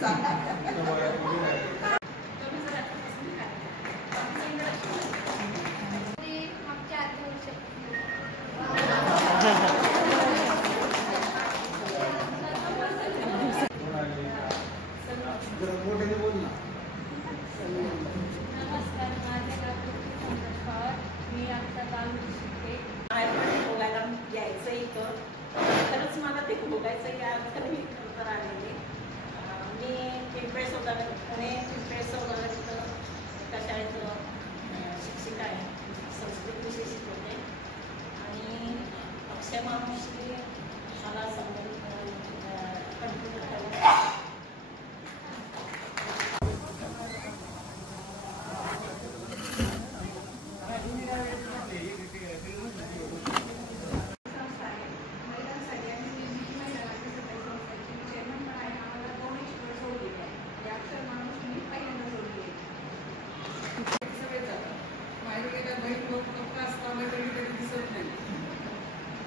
खरंच मला ते भोगायचं या तर मी खरं आलेले. मी पिंपळे सौदागर पुणे पिंपळे सौदागर इथं एका शाळेत शिक्षिका आहे, संस्कृत विषय शिकवते आणि अक्षय मानुषी मला कंटिन्यू करायला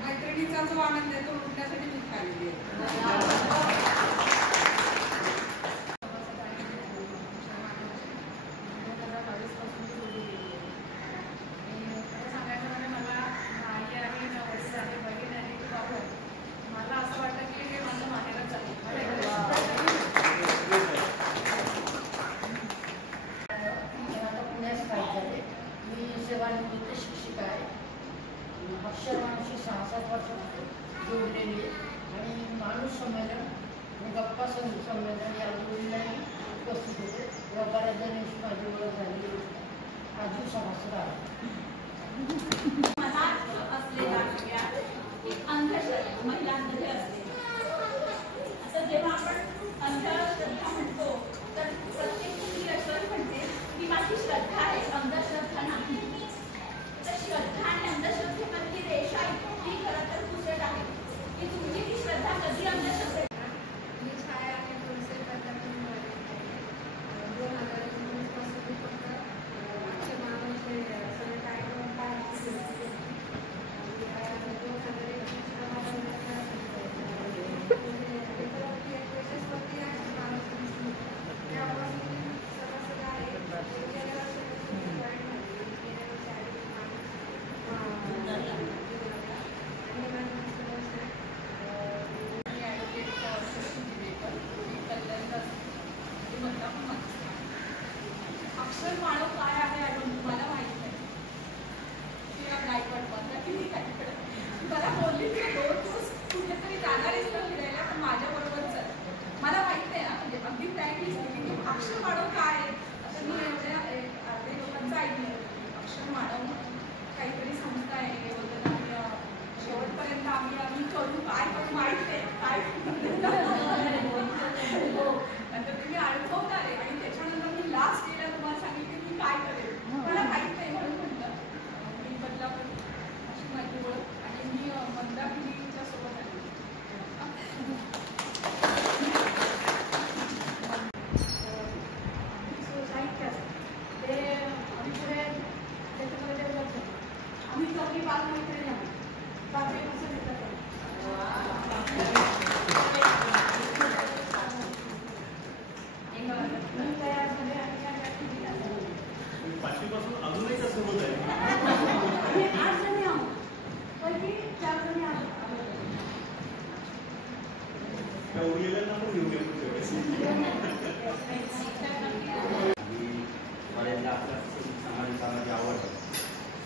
मैत्रिणीचा जो आनंद आहे तो लुटण्यासाठी मी खाल्लेली आहे. मला असं वाटतं की हे माझं माहेरच आहे. पुण्यात स्थायिक झाले. मी सेवानिवृत्त शिक्षिका आहे. अक्षर मानुषी 6-7 वर्षापासून जोडलेली आहे आणि माणूस संमेलन आणि गप्पा संमेलन या जोडीलाही उपस्थित होते. व्यापाराच्या दिवशी माझी ओळख झालेली आजू सहस्र महिला अंधळे असते असं जेव्हा आपण अंधश्रद्धा म्हणतो तर प्रत्येक मुली असं म्हणते की माझी श्रद्धा आहे, अंधश्रद्धा नाही. तर श्रद्धा आणि अंधश्रद्धेमधली रेषा ही खरं तर पुसट आहे की तुमची ती श्रद्धा कधी अंधश्रद्धे. मी छाया आणि तुळशी पद्धतीने 2019 पासून मी फक्त अक्षय मानुषी सगळे कार्यक्रम अक्षर मानव काय आहे अजून मला माहित नाही. किंवा गायकवाड बघा की मी काय मला बोलली की 2 दिवस कुठेतरी जाणारच न फिरायला पण माझ्याबरोबर चल. मला माहित नाही ना म्हणजे अगदी प्रॅक्टिस की अक्षर मानव काय आहे. असं मी एवढ्या अर्धे लोकांचं ऐकलं. अक्षर मानव काहीतरी संस्था आहे वगैरे शेवटपर्यंत आम्ही करू काय करू माहीत नाही काय नंतर तुम्ही अनुभवणार आहे आणि त्याच्यानंतर मी लास्ट डेला तुम्हाला सांगितले की काय करेल मला माहीत नाही म्हणून म्हटलं मी बदलापूर अशी माझी ओळख आणि मी मंदाकिनीच्या सोबत आली. साहित्य ते आमच्याकडे त्याच्यामध्ये डेव्हलप झालं. आम्ही चौघी 5 मैत्रिणी आहोत. 5 कसं घेतात पाचवीपासून अजूनही कसं होत आहे. 8 जणी आहोत पैकी 4 जणी आहोत. उडीला पण घेऊन येतो समाजाची आवड आहे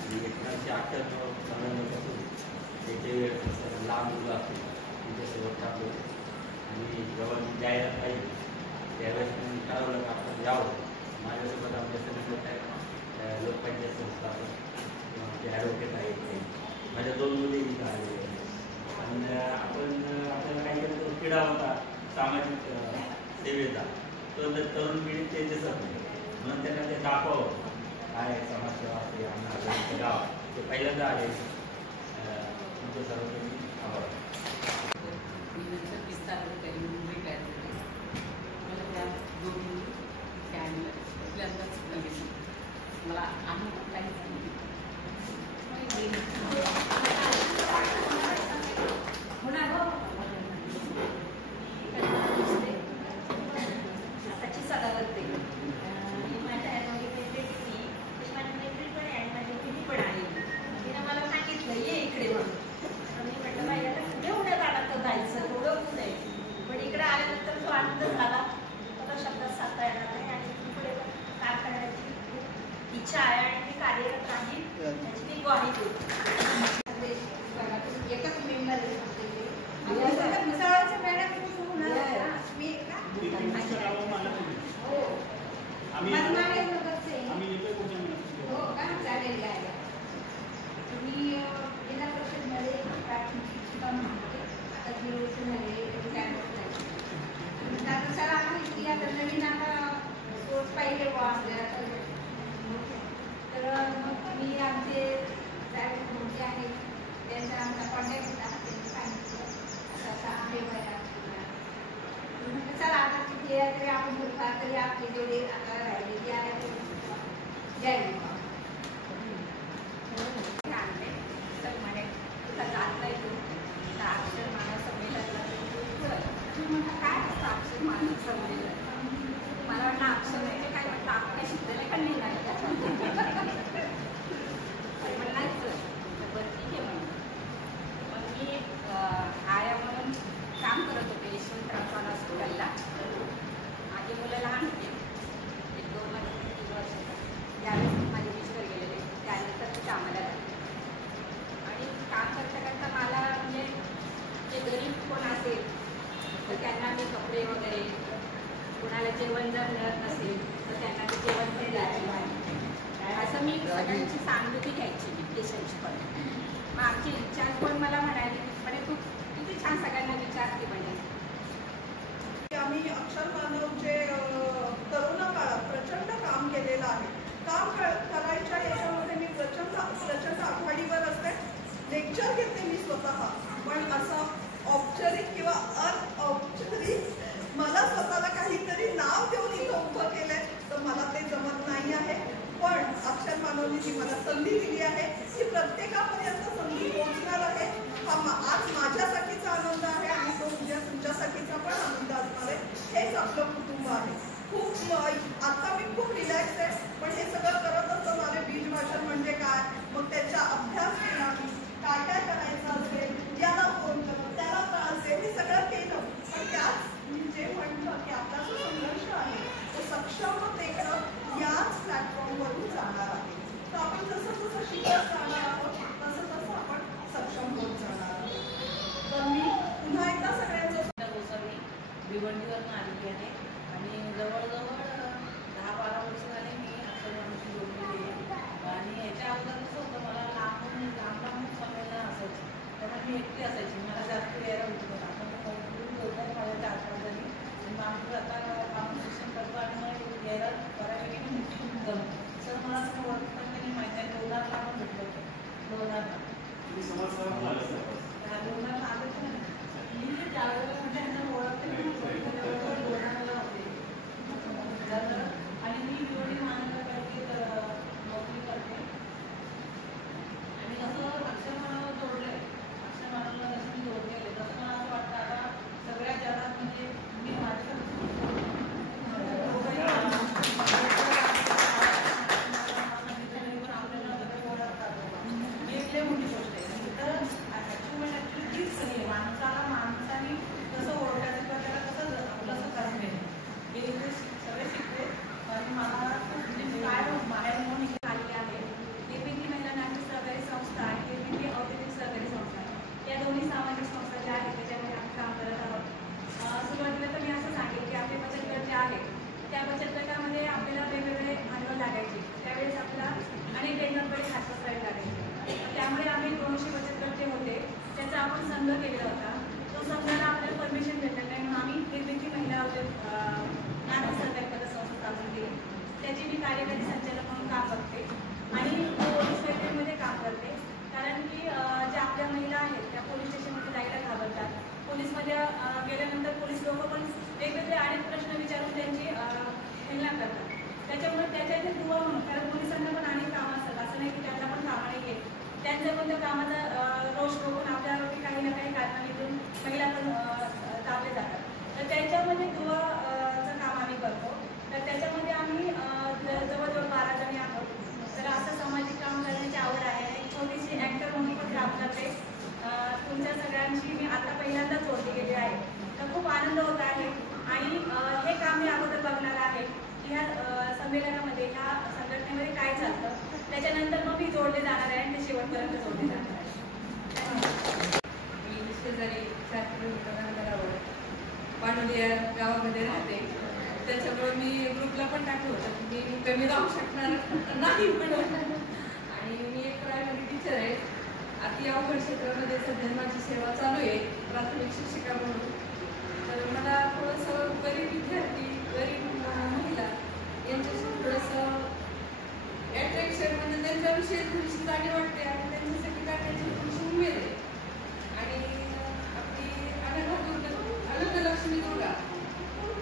आणि 1998 त्याचे लहान मुलं असतील त्यांच्यासोबत टाकलो आणि जेव्हा मी जाहिरात पाहिजे त्यावेळेस मी ठरवलं का आपण यावं. माझ्यासोबत आमच्या सगळं लोकपंचायत संस्था किंवा आमचे ॲडव्होकेट आहेत. माझ्या 2 मुली इथं आलेल्या आहेत आणि आपण आपल्याला काही करतो किडा होता सामाजिक सेवेचा तो जर तरुण पिढीत ते दिसत नाही म्हणून त्यांना ते दाखवावं काय समाजसेवा असते आमचं गाव ते पहिल्यांदा आले. तुमचं सर्वप्रथम आभार. मी 30 तारखेला मुंबई काय मला त्या दोघी कॅनला पहिल्यांदाच मला अनुभव काही होणार इगो आहे ते एकच मेंबर मिसळाच्या मॅडम मी हो का चालेल काय मी जिल्हा परिषदमध्ये प्राथमिक शिक्षिका म्हणते आता 0 वर्ष झाले सर आम्ही आता नवीन आता कोर्स पाहिजे बुवा आपल्याला तर मग मी आमचे साहेब मोठे आहेत त्यांचा आमचा कॉन्टॅक्ट होता त्यांनी सांगितलं असं असं आहे बघा चला आता तिथे तरी आपण बोलता तरी आपले जेवढे आता राहिलेली आहे ते घ्यायला तर म्हणे तुला जात नाही तू अक्षर मानव संमेलनला काय असतं अक्षर मानव संमेलन मला वाटलं अक्षर म्हणजे काय म्हटलं आपण शिकलेलं का नाही म्हणायचं बरं ठीक आहे म्हणून मग मी आया म्हणून काम करत होते यशवंतराव हॉस्पिटलला माझी मुलं लहान होते 1-2 वर्ष 3 वर्ष त्यावेळेस माझे मिस्टर गेलेले त्यानंतर ते कामाला लागले आणि काम करता करता मला म्हणजे जे गरीब कोण असेल तर त्यांना मी कपडे वगैरे कोणाला जेवण जर मिळत नसेल तर त्यांना ते जेवण पण द्यायचं असं मी सगळ्यांची सहानुभूती घ्यायची पेशंटची पण मग आमची इंचार्ज पण मला म्हणाली म्हणे तू किती छान सगळ्यांना विचारते म्हणे आम्ही अक्षर मानवचे करोना काळात प्रचंड काम केलेलं आहे. काम करायच्या याच्यामध्ये मी प्रचंड आघाडीवर असते. लेक्चर घेते मी स्वतः, पण असं औपचारिक किंवा अनौपचारिक मला स्वतःला काहीतरी नाव देऊन इथं उभं केलंय तर मला ते जमत नाही आहे. पण अक्षर मानवने जी मला संधी दिली आहे ती प्रत्येकापर्यंत संधी पोहोचणार आहे. हा आज माझ्यासाठीचा आनंद आहे आणि तो उद्या तुमच्यासाठीचा पण आनंद असणार आहे. हेच आपलं कुटुंब आहे. आता मी खूप रिलॅक्स आहे, पण हे सगळं करत असताना बीज भाषण म्हणजे काय, मग त्याचा अभ्यास केला मी, काय काय करायचं असेल, याला फोन करणं, त्याला त्रास आहे, हे सगळं केलं. पण त्याच मी जे म्हटलं की आपला जो संघर्ष आहे तो सक्षमतेकडं याच प्लॅटफॉर्मवरून जाणार आहे. तर आपण जसं जसं शिकत जाणार आहोत तसं तसं आपण सक्षम होत जाणार आहोत. तर मी पुन्हा एकदा सगळ्यांचं गोसावी भिवंडीवरून आलेली आहे आणि जवळजवळ 10-12 वर्ष झाले मी अक्षरमानवशी जोडलेली आहे. आणि याच्या अगोदर कसं होतं, मला लांब संमेलन असायची त्यामुळे मी एकटी असायची, मला जास्त यायला होत होतं. आपण होतं माझ्या 4-5 जणी आणि आमचं आता काम शिक्षण करतो आणि मग यायला बऱ्यापैकी जमतं. सर मला असं ओळख पण त्यांनी माहिती आहे. लोणारला पण भेटलं होतं. लोणारला आलं तर मी त्यावेळेला म्हणजे त्यांना ओळखते लोणारला होते आणि मी भिवंडी महानगरपालिकेत नोकरी करते. आणि असं अक्षर मानव जोडलंय, अक्षर मानवला जसं मी जोडलेले तसं मला असं वाटतं आता सगळ्या जगात म्हणजे मी माझ्या मोठी गोष्ट आहे. तर ॲक्च्युअली तीच सगळी माणसाने कसं ओळखायचं किंवा त्याला कसं कसं करणे हे सगळे शिकते. आणि मला म्हणजे काय बाहेर म्हणून आलेले आहे. निर्मिती महिला नाट्य सहकारी संस्था आणि निर्मिती औद्योगिक सहकारी संस्था या दोन्ही सामाजिक संस्था ज्या आहेत त्याच्यामध्ये आम्ही काम करत आहोत. सुरुवातीला तर मी असं सांगेन की आपले बचत गट जे आहेत त्या बचत गटामध्ये आपल्याला वेगवेगळे भांडवल लागायचे. त्यावेळेस आपल्याला अनेक डेंगरकडे हात पसरावे लागायचे. त्यामुळे आम्ही 200 बचत गट जे होते त्याचा आपण संघ केलेला होता. तो संघाला आपल्याला परमिशन भेटलं नाही म्हणून आम्ही निर्मिती महिला नाट्य सहकारी संस्था स्थापन केली. त्याची मी कार्यकारी संचालक म्हणून काम करते आणि पोलीस स्टेशनमध्ये काम करते. कारण की ज्या आपल्या महिला आहेत त्या पोलीस स्टेशनमध्ये जायला घाबरतात. पोलीसमध्ये गेल्यानंतर पोलीस लोक पण वेगवेगळे अनेक प्रश्न विचारून त्यांची हेलना करतात. त्याच्यामुळे त्याच्या इथे दुवा म्हणून, कारण पोलिसांना पण अनेक कामं असतात, असं नाही की त्यांना पण कामं नाही घेत. त्यांचं पण त्या कामाचा रोष बघून आपल्यावरती काही ना काही कारणानिधून महिला पण दाबले जातात. तर त्याच्यामध्ये दुवाचं काम आम्ही करतो. तर त्याच्यामध्ये आम्ही जवळजवळ 12 जणी आहोत. तर असं सामाजिक काम करण्याची आवड आहे. एक छोटीशी ॲक्टर म्हणून पण काम करते. तुमच्या सगळ्यांची मी आता पहिल्यांदाच जोडली गेली आहे. तर खूप आनंद होत आहे आणि हे काम मी अगोदर बघणार आहे की ह्या संमेलनामध्ये ह्या संघटनेमध्ये काय चालतं. त्याच्यानंतर मग मी जोडले जाणार आहे आणि ते शेवट परंपरांपर्यंत जोडलेला आहे. मी शेजारी 4 किलोमीटर अंतरावर पाणोली या गावामध्ये राहते. त्याच्यामुळे मी ग्रुपला पण टाकलं होतं की मी कमी राहू शकणार नाही म्हणून. आणि मी एक प्रायमरी टीचर आहे. अति अवघड क्षेत्रामध्ये सध्या माझी सेवा चालू आहे प्राथमिक शिक्षिका म्हणून. तर मला थोडंसं गरीब विद्यार्थी, गरीब महिला यांच्याशी थोडंसं अट्रॅक्शन म्हणजे त्यांच्याविषयी थोडीशी जाणीव वाटते आणि त्यांच्यासाठी करण्याची थोडीशी उमेद आहे. आणि आपली अनंतलक्ष्मी दुर्गा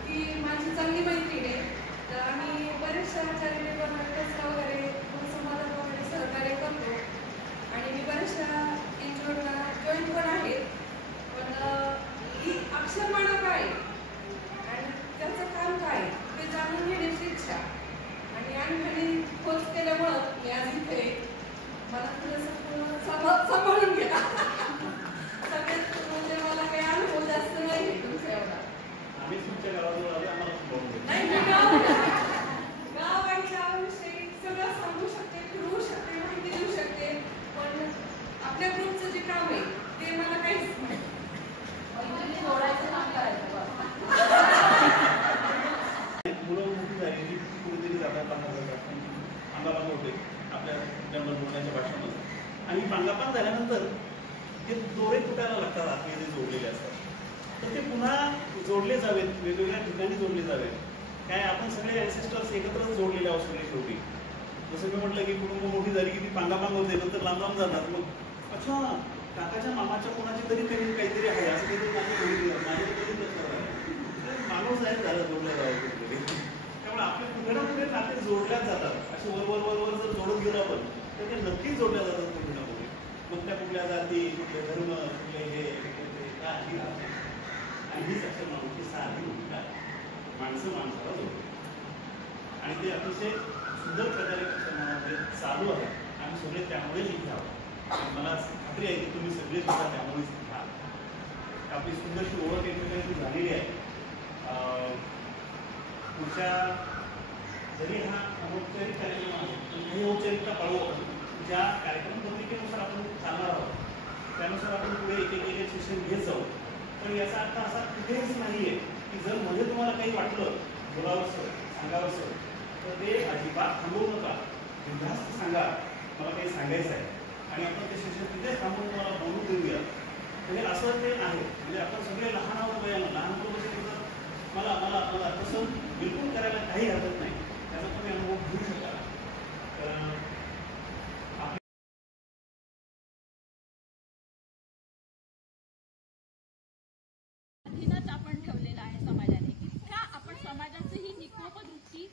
ती माझी चांगली मैत्रीण आहे. तर आम्ही बरेचशा चॅरिटेबल कचरा वगैरे थोडंसं मदत वगैरे सहकार्य करतो. आणि मी बऱ्याचशा एनजीओला जॉईन पण आहे. पण ही अक्षर मानव काय आणि त्याचं काम काय ते जाणून घेण्याची इच्छा आणि आम्ही खोज केल्यामुळं मी आज इथे मला थोडंसं सांभाळून गेला. सगळ्यात म्हणजे मला काही अनुभव जास्त नाही तुमच्या एवढा. आम्ही तुमच्या गावाजवळ आलो, आम्हाला सांभाळून नाही मी गाव आणि गावाविषयी सगळं सांगू शकते, फिरवू शकते, माहिती देऊ शकते. पण आपल्या ग्रुपचं जे काम आहे ते मला काहीच नाही. जोडायचं काम करायचं. मुलं मोठी झाली की कुठेतरी जातात पांगापान होते आपल्या जंगल बोलण्याच्या भाषेमध्ये. आणि पांगापान झाल्यानंतर जे दोरे तुटायला लागतात आतमध्ये जोडलेले असतात तर ते पुन्हा जोडले जावेत, वेगवेगळ्या ठिकाणी जोडले जावेत. काय आपण सगळे ॲन्सेस्टर्स एकत्रच जोडलेले आहोत सगळे शेवटी. जसं मी म्हटलं की कुटुंब मोठी झाली की ती पांगापांग होते, नंतर लांब लांब जातात. मग अच्छा काकाच्या मामाच्या कोणाची तरी काहीतरी आहे असं काहीतरी माझ्या कधी लक्षात आलं. माणूस आहे झालं जोडल्या जावं कुठेतरी. त्यामुळे आपले कुठे ना कुठे नाते जोडल्याच जातात. असे वर जर जोडत गेलो आपण तर ते नक्कीच जोडल्या जातात कुठे ना कुठे. मग त्या कुठल्या जाती, कुठले धर्म, कुठले हे काही राहते. आणि हीच अक्षर माणूस की साधी भूमिका माणसं माणसाला जोडते. आणि ते अतिशय सुंदर प्रकारे अक्षर चालू आहे. आम्ही सगळे त्यामुळेच इथे आहोत. मला खात्री आहे की तुम्ही सगळे सुद्धा त्यामुळेच इथे आहात. आपली सुंदरशी ओळख एकमेकांची झालेली आहे. पुढच्या जरी हा अनौपचारिक कार्यक्रम आहे पण काही औपचारिकता पाळू आपण. ज्या कार्यक्रम पत्रिकेनुसार आपण चालणार आहोत त्यानुसार आपण पुढे एक सेशन घेत जाऊ. पण याचा अर्थ असा कुठेच नाही आहे की जर मध्ये तुम्हाला काही वाटलं बोलावंसं सांगावंसं तर ते अजिबात थांबवू नका. बिनधास्त सांगा मला काही सांगायचं आहे आणि आपण ते सेशन तिथेच थांबवून तुम्हाला बोलू देऊया. म्हणजे असं ते आहे. म्हणजे आपण सगळे लहान आहोत वयानं लहानपणापासून मला मला मला तसं बिलकुल करायला काही हरकत नाही. त्याचा तुम्ही अनुभव घेऊ शकता. अधीनच आपण ठेवलेला आहे समाजाने की त्या आपण समाजाचं ही निकोपदृष्टी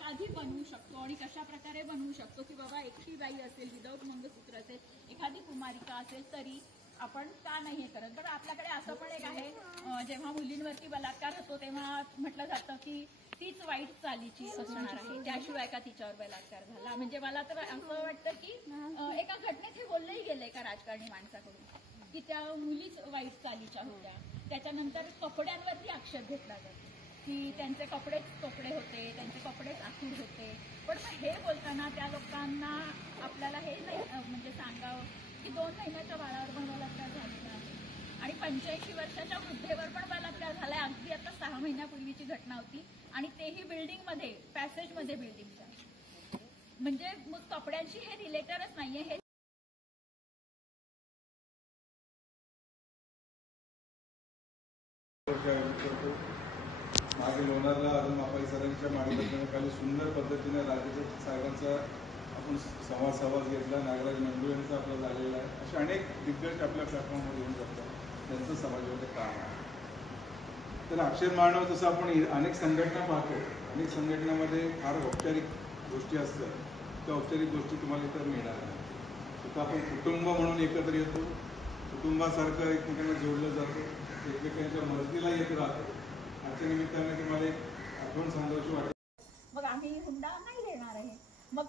कधी बनवू शकतो आणि कशा प्रकारे बनवू शकतो की बाबा एकटी बाई असेल, विदाऊट मंगळसूत्र असेल, एखादी कुमारिका असेल तरी आपण का नाही हे करत. पण आपल्याकडे असं पण एक आहे, जेव्हा मुलींवरती बलात्कार होतो तेव्हा म्हटलं जातं की तीच वाईट चालीची असणार आहे, त्याशिवाय का तिच्यावर बलात्कार झाला. म्हणजे मला तर असं वाटतं की एका घटनेत हे बोललंही गेलंय का राजकारणी माणसाकडून की त्या मुलीच वाईट चालीच्या होत्या. त्याच्यानंतर कपड्यांवरती आक्षेप घेतला जातो की त्यांचे कपडेच तोकडे होते, त्यांचे कपडेच आखूड होते. पण हे बोलताना त्या लोकांना आपल्याला हे नाही म्हणजे सांगावं की 2 महिन्याच्या बाळावर पण बलात्कार झालेला आहे आणि 85 वर्षाच्या वृद्धेवर पण बलात्कार झालाय. अगदी आता 6 महिन्यापूर्वीची घटना होती आणि तेही बिल्डिंगमध्ये, पॅसेजमध्ये बिल्डिंगच्या. म्हणजे मग कपड्यांशी हे रिलेटेडच नाहीये. हे मागे लोणारला अरुण मापाई सरांच्या मार्गदर्शनाखाली सुंदर पद्धतीने राज्याच्या साहेबांचा आपण संवाद घेतला. नागराज नंदू यांचा आपला झालेला आहे. असे अनेक दिग्गज आपल्या प्लॅटफॉर्मवर येऊन जातात. त्यांचं समाजामध्ये काम आहे. तर अक्षर मानव जसं आपण अनेक संघटना पाहतो, अनेक संघटनामध्ये फार औपचारिक गोष्टी असतात. त्या औपचारिक गोष्टी तुम्हाला इतर मिळणार नाही. स्वतः आपण कुटुंब म्हणून एकत्र येतो, कुटुंबासारखं एकमेकांना जोडलं जातं, एकमेकांच्या मदतीला येत राहतो. आजच्या निमित्ताने तुम्हाला एक आठवण सांगायची वाटते. मग आम्ही हुंडा नाही देणार आहे. मग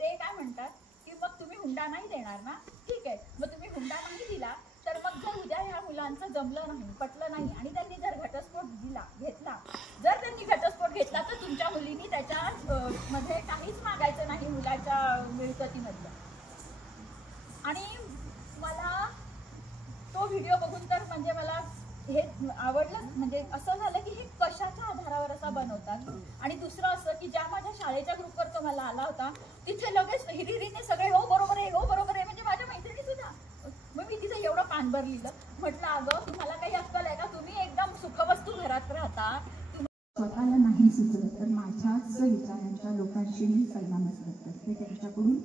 ते काय म्हणतात की मग तुम्ही हुंडा नाही देणार ना, ठीक आहे. मग तुम्ही हुंडा नाही दिला तर मग जर उद्या ह्या मुलांचं जमलं नाही, पटलं नाही आणि त्यांनी जर घटस्फोट घेतला, जर त्यांनी घटस्फोट घेतला तर तुमच्या मुलींनी त्याच्या मध्ये काहीच मागायचं नाही मुलाच्या मिळकतीमधलं. म्हणजे असं झालं की हे कशाच्या आधारावर असा बनवतात. आणि दुसरं असं की ज्या माझ्या शाळेच्या ग्रुपवर तो मला आला होता तिथे लगेच हिरिरीने सगळे हो बरोबर आहे, हो बरोबर आहे, म्हणजे माझ्या मैत्रिणी सुद्धा. मग मी तिथे एवढं पानभर लिहिलं. म्हटलं अगं तुम्हाला काही अक्कल आहे का? तुम्ही एकदम सुखवस्तू घरात राहता. स्वतःला नाही सुचलं तर माझ्याच विचारांच्या लोकांशी मी सल्लामसलत करते, त्यांच्याकडून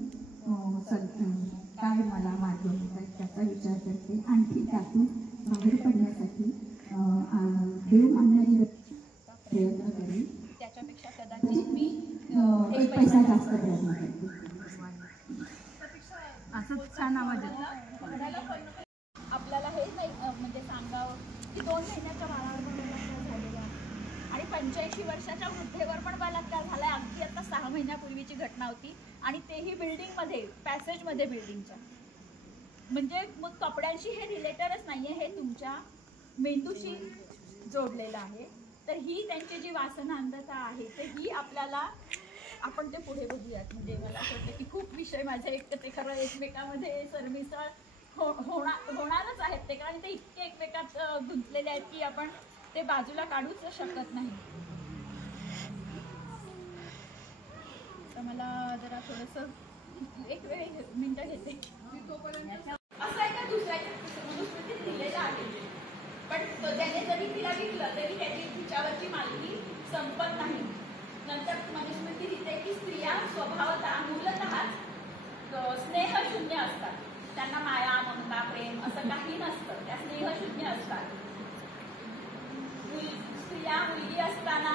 काय मला मार्ग मिळतात त्याचा विचार करते. आणखी त्यातून बाहेर पडण्यासाठी देव मानणारी प्रयत्न करेन. त्याच्यापेक्षा कदाचित मी एक पैसा जास्त प्रयत्न करते. असंच छान आवाज येतो. आपल्याला हे नाही म्हणजे सांगावं की 2 महिन्याच्या बाळावर पण बलात्कार झालेला आहे आणि 85 वर्षाच्या वृद्धेवर पण बलात्कार झालाय. अगदी आता 6 महिन्यापूर्वीची घटना होती आणि तेही बिल्डिंगमध्ये, पॅसेजमध्ये बिल्डिंगच्या. म्हणजे मग कपड्यांशी हे रिलेटेडच नाहीये, हे तुमच्या मेंदूशी जोडलेलं आहे. तर ही त्यांची जी वासनांधता आहे ते ही आपल्याला आपण ते पुढे बघूयात. म्हणजे मला असं वाटतं की खूप विषय माझे ते खरं एकमेकामध्ये सरमिसळ होणारच आहेत ते, कारण ते इतके एकमेकात गुंतलेले आहेत की आपण ते बाजूला काढूच शकत नाही. तर मला जरा थोडंसं एक मिनिटं घेते. असं आहे का दुसऱ्याच्या मनुस्मृतीत लिहिलेलं आहे, पण त्याने जरी तिला विकलं तरी तिच्यावरची मालकी संपत नाही. नंतर मनुस्मृती लिहिते की स्त्रिया स्वभावतः मूलतः स्नेहशून्य असतात. त्यांना माया, ममता, प्रेम असं काही नसतं. त्या स्नेहशून्य असतात. स्त्रिया मुलगी असताना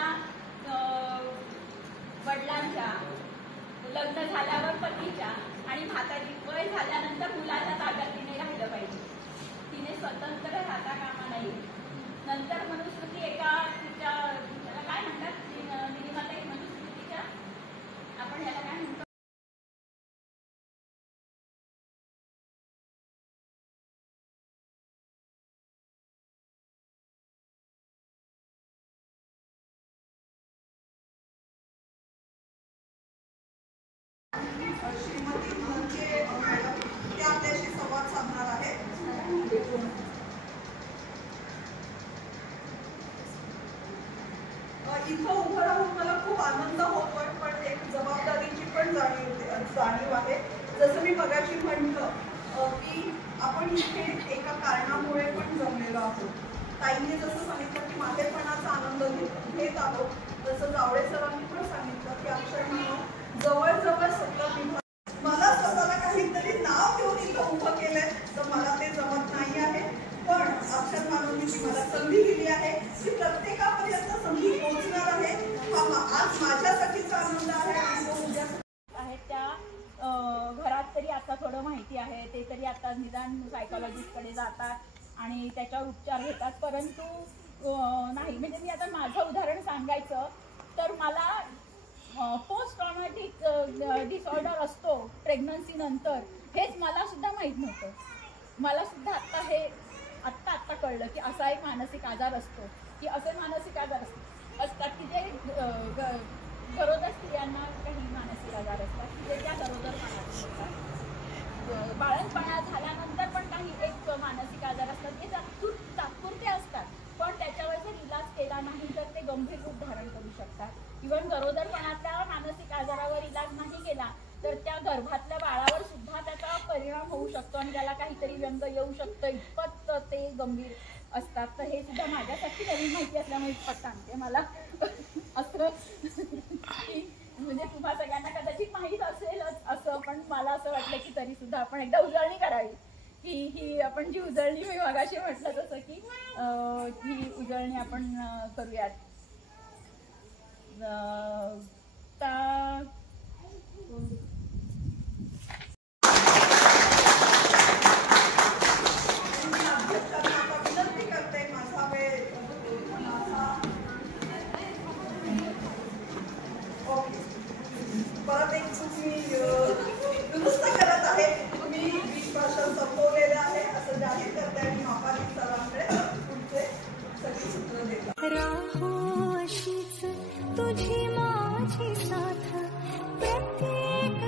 वडिलांच्या, लग्न झाल्यावर पतीच्या आणि म्हातारी वय झाल्यानंतर मुलाच्या ताब्यात तिने राहिलं पाहिजे. तिने स्वतंत्र राहता कामा नाही. नंतर मनुस्मृती एका त्याला काय म्हणतात, निर्माता मनुस्मृतीच्या, आपण याला काय म्हणतो, श्रीमती मुलके मॅडम ते आपल्याशी संवाद साधणार आहेत. इथं उभं राहून मला खूप आनंद होतोय, पण एक जबाबदारीची पण जाणीव आहे. जसं मी मगाशी म्हटलं की आपण इथे एका कारणामुळे पण जमलेलो आहोत. ताईंनी जसं सांगितलं की मातेपणाचा आनंद घेत आहोत, तसं जावळे सरांनी पण सांगितलं की अक्षर जवळजवळ 70 विभाग. मला स्वतःला काहीतरी नाव देऊन इथं उभं केलंय तर मला ते जमत नाही आहे. पण अक्षर मानवनीची मला संधी दिली आहे की प्रत्येकापर्यंत संधी पोहोचणार आहे. आज माझ्यासाठीचा आनंद आहे आणि तो उद्या आहे. त्या घरात तरी आता थोडं माहिती आहे, ते तरी आता निदान सायकोलॉजिस्टकडे जातात आणि त्याच्यावर उपचार घेतात. परंतु नाही, म्हणजे मी आता माझं उदाहरण सांगायचं तर मला पोस्ट ट्रॉमॅटिक डिसऑर्डर असतो प्रेग्नन्सी नंतर, हेच मला सुद्धा माहीत नव्हतं. मला सुद्धा आत्ता कळलं की असा एक मानसिक आजार असतो, की असे मानसिक आजार असतात की जे गरोदर स्त्रियांना काही मानसिक आजार असतात की जे त्या गरोदरपणात होतात. बाळंतपणा झाल्यानंतर पण काही एक मानसिक आजार असतात, जे तात्पुरते असतात, पण त्याच्यावर जर इलाज केला नाही तर ते गंभीर रूप धारण करू शकतात. इव्हन गरोदरपणातल्या मानसिक आजारावर इलाज नाही केला तर त्या गर्भातल्या बाळावर सुद्धा त्याचा परिणाम होऊ शकतो आणि त्याला काहीतरी व्यंग येऊ शकतं, इतपत ते गंभीर असतात. तर हे सुद्धा माझ्यासाठी नवीन माहिती असल्यामुळे इतपत सांगते मला. असं म्हणजे तुम्हा सगळ्यांना कदाचित माहीत असेलच असं, पण मला असं वाटलं की तरी सुद्धा आपण एकदा उजळणी करावी. ही आपण जी उजळणी मी मगाशी म्हटलं तसं की ही उजळणी आपण करूयात. विनंती करते, माझा वेळ ओके. परत एक चूक मी दुरुस्त करत आहे. तुम्ही 20 भाषण संपवलेले आहे असं जाहीर करते आणि मापाली सरांकडे पुढचे सगळी सूत्र देतात. राहो अशीच तुझी माझी साथ प्रत्येक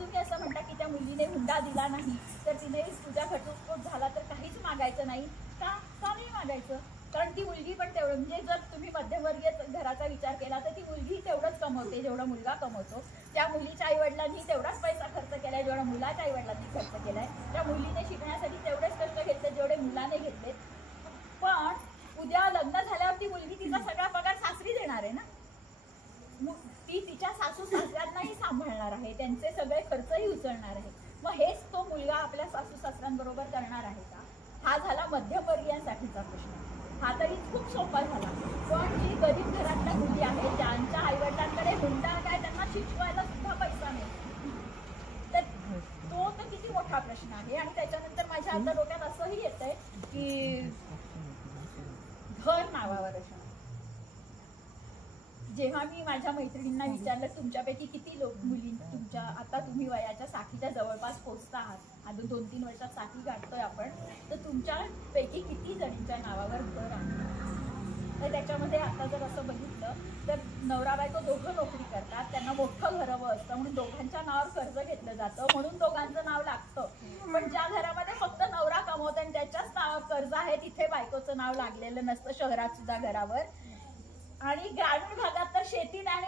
तुम्ही असं म्हणता की त्या मुलीने हुंडा दिला नाही तर तिने तुझा घटस्फोट झाला तर काहीच मागायचं नाही का नाही मागायचं? कारण ती मुलगी पण तेवढं, म्हणजे जर तुम्ही मध्यमवर्गीय घराचा विचार केला तर ती मुलगी तेवढंच कमवते जेवढा मुलगा कमवतो. त्या मुलीच्या आईवडिलांनी तेवढाच पैसा खर्च केलाय जेवढा मुलाच्या आईवडिलांनी खर्च केलाय. त्या मुलीने शिकण्यासाठी तेवढेच कष्ट घेतले जेवढे मुलाने घेतले. पण उद्या लग्न झाल्यावर ती मुलगी तिचा सगळा पगार सासरी देणार आहे ना. ती तिच्या सासू सासऱ्यांनाही सांभाळणार आहे, त्यांचे सगळे खर्चही उचलणार आहे. मग हेच तो मुलगा आपल्या सासू सासऱ्यांबरोबर करणार आहे का? हा झाला मध्यमवर्गीयांसाठीचा प्रश्न. हा तरी खूप सोपा झाला. पण जी गरीब घरातल्या मुली आहेत ज्यांच्या आईवडिलांकडे हुंडा काय त्यांना शिकवायला सुद्धा पैसा नाही, तर तो तर किती मोठा प्रश्न आहे. आणि त्याच्यानंतर माझ्या आता डोक्यात असंही येतंय की घर नावावर असणं. जेव्हा मी माझ्या मैत्रिणींना विचारलं तुमच्यापैकी किती मुली तुमच्या आता तुम्ही वयाच्या साठीच्या जवळपास पोहोचता आहात, अजून 2-3 वर्षात साठी गाठतोय आपण, तर तुमच्यापैकी किती जणींच्या नावावर घर आहे? तर त्याच्यामध्ये आता जर असं बघितलं तर नवरा बायको दोघं नोकरी करतात, त्यांना मोठं घर हवं असतं म्हणून दोघांच्या नावावर कर्ज घेतलं जातं म्हणून दोघांचं नाव लागतं. पण ज्या घरामध्ये फक्त नवरा कमवतो आणि त्याच्याच नावावर कर्ज आहे तिथे बायकोचं नाव लागलेलं नसतं, शहरात सुद्धा घरावर. आणि ग्रामीण भागात तर शेतीत आणि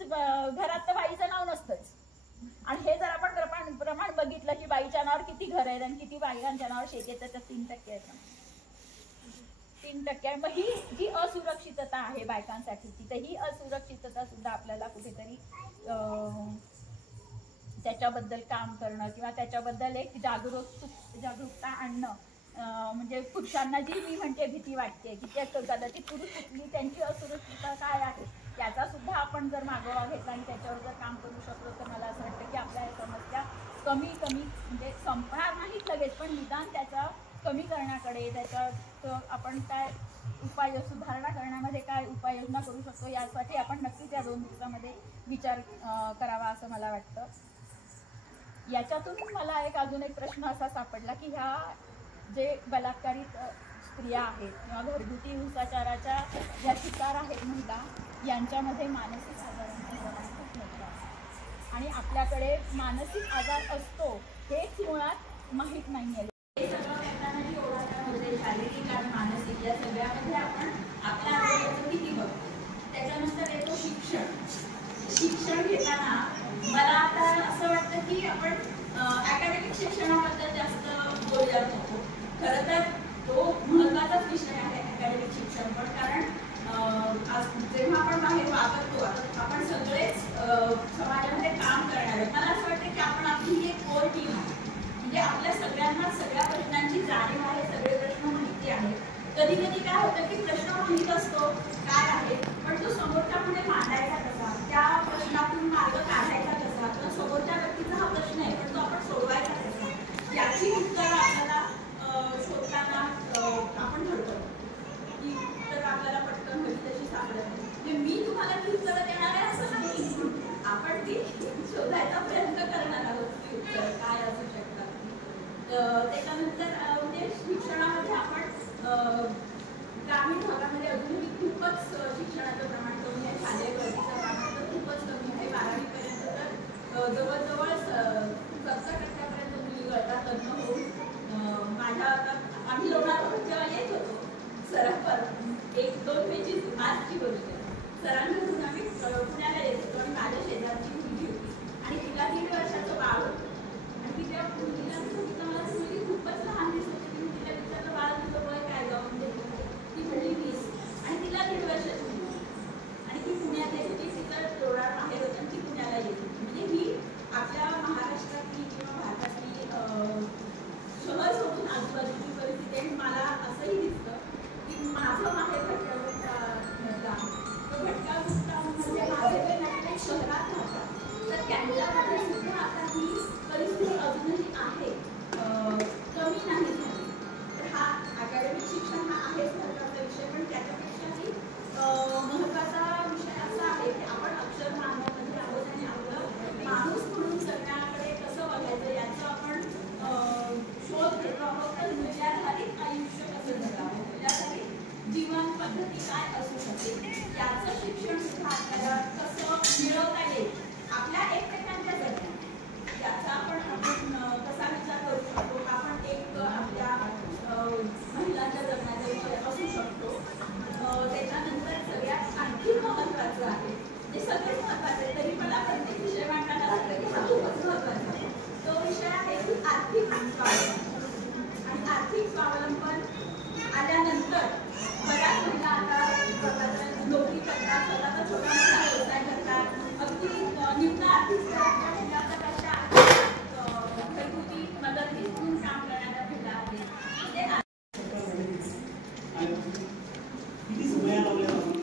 घरात तर बाईचं नाव नसतंच. आणि हे जर आपण प्रमाण बघितलं की बाईच्या नावावर किती घर आहेत आणि किती बायकांच्या नावावर शेती आहे, त्याच्यात 3% आहे. 3%. मग ही जी असुरक्षितता आहे बायकांसाठीची, तर ही असुरक्षितता सुद्धा आपल्याला कुठेतरी त्याच्याबद्दल काम करणं किंवा त्याच्याबद्दल एक जागरूकता आणणं. म्हणजे पुरुषांना जी मी म्हणते भीती वाटते की त्या कदाचित पुरुष कुठली त्यांची असुरक्षितता काय आहे याचा सुद्धा आपण जर मागोवा घेतला आणि त्याच्यावर जर काम करू शकलो तर मला असं वाटतं की आपल्या या समस्या कमी म्हणजे संपणार नाहीत लगेच, पण निदान त्याचा कमी करण्याकडे त्याच्यात आपण काय सुधारणा करण्यामध्ये काय उपाययोजना करू शकतो यासाठी आपण नक्कीच या 2 दिवसामध्ये विचार करावा असं मला वाटतं. याच्यातून मला अजून एक प्रश्न असा सापडला की ह्या जे बलात्कारित स्त्रिया आहेत किंवा घरगुती हिंसाचाराच्या ज्या शिकार आहेत महिला, यांच्यामध्ये मानसिक आजारांचं प्रमाण खूप मोठं आहे. आणि आपल्याकडे मानसिक आजार असतो हेच मुळात माहीत नाही आहे. हे सगळं करताना जी ओळखण्यामध्ये शारीरिक आणि मानसिक या सगळ्यामध्ये आपण आपल्या आरोग्याचं किती बघतो. त्याच्यानंतर येतो शिक्षण घेताना मला आता असं वाटतं की आपण अकॅडमिक शिक्षणाबद्दल जास्त बोलूयात नको. खरं तर तो महत्त्वाचाच विषय आहे अकॅडमिक शिक्षण पण, कारण जेव्हा आपण बाहेर वापरतो आपण सगळेच समाजामध्ये काम करणार. मला असं वाटतं की आपण आपली ही एक कोर टीम आहे, म्हणजे आपल्या सगळ्यांना सगळ्या प्रश्नांची जाणीव आहे, सगळे प्रश्न माहिती आहे. कधी कधी काय होतं की प्रश्न माहीत असतो काय आहे पण तो समोरच्यापुढे मांडायचा कसा, त्या प्रश्नातून मार्ग काढायचा कसा, किंवा समोरच्या व्यक्तीचा हा प्रश्न आहे पण तो आपण सोडवायचा कसा, याची उत्तरं आपल्याला शोधताना आपण ठरतो की उत्तर आपल्याला पटकन हवी तशी सापडत नाही. म्हणजे मी तुम्हाला ती उत्तरं देणार आहे असं नाही, आपण महत्त्वाचं आहे, जे सगळेच महत्त्वाचं आहे. तरी मला प्रत्येक विषय मांडताना वाटतं की हा खूपच महत्त्वाचा आहे. तो विषय आहे आर्थिक स्वावलंबन. आणि आर्थिक स्वावलंबन आल्यानंतर बऱ्याच महिला आता नोकरी करतात, स्वतःचा छोटा मोठा व्यवसाय करतात. अगदी निम्न आर्थिक स्तराच्या महिला प्रकारच्या घरगुती मदतीस म्हणून काम करणाऱ्या महिला आहेत. किती सवया लावल्या आपण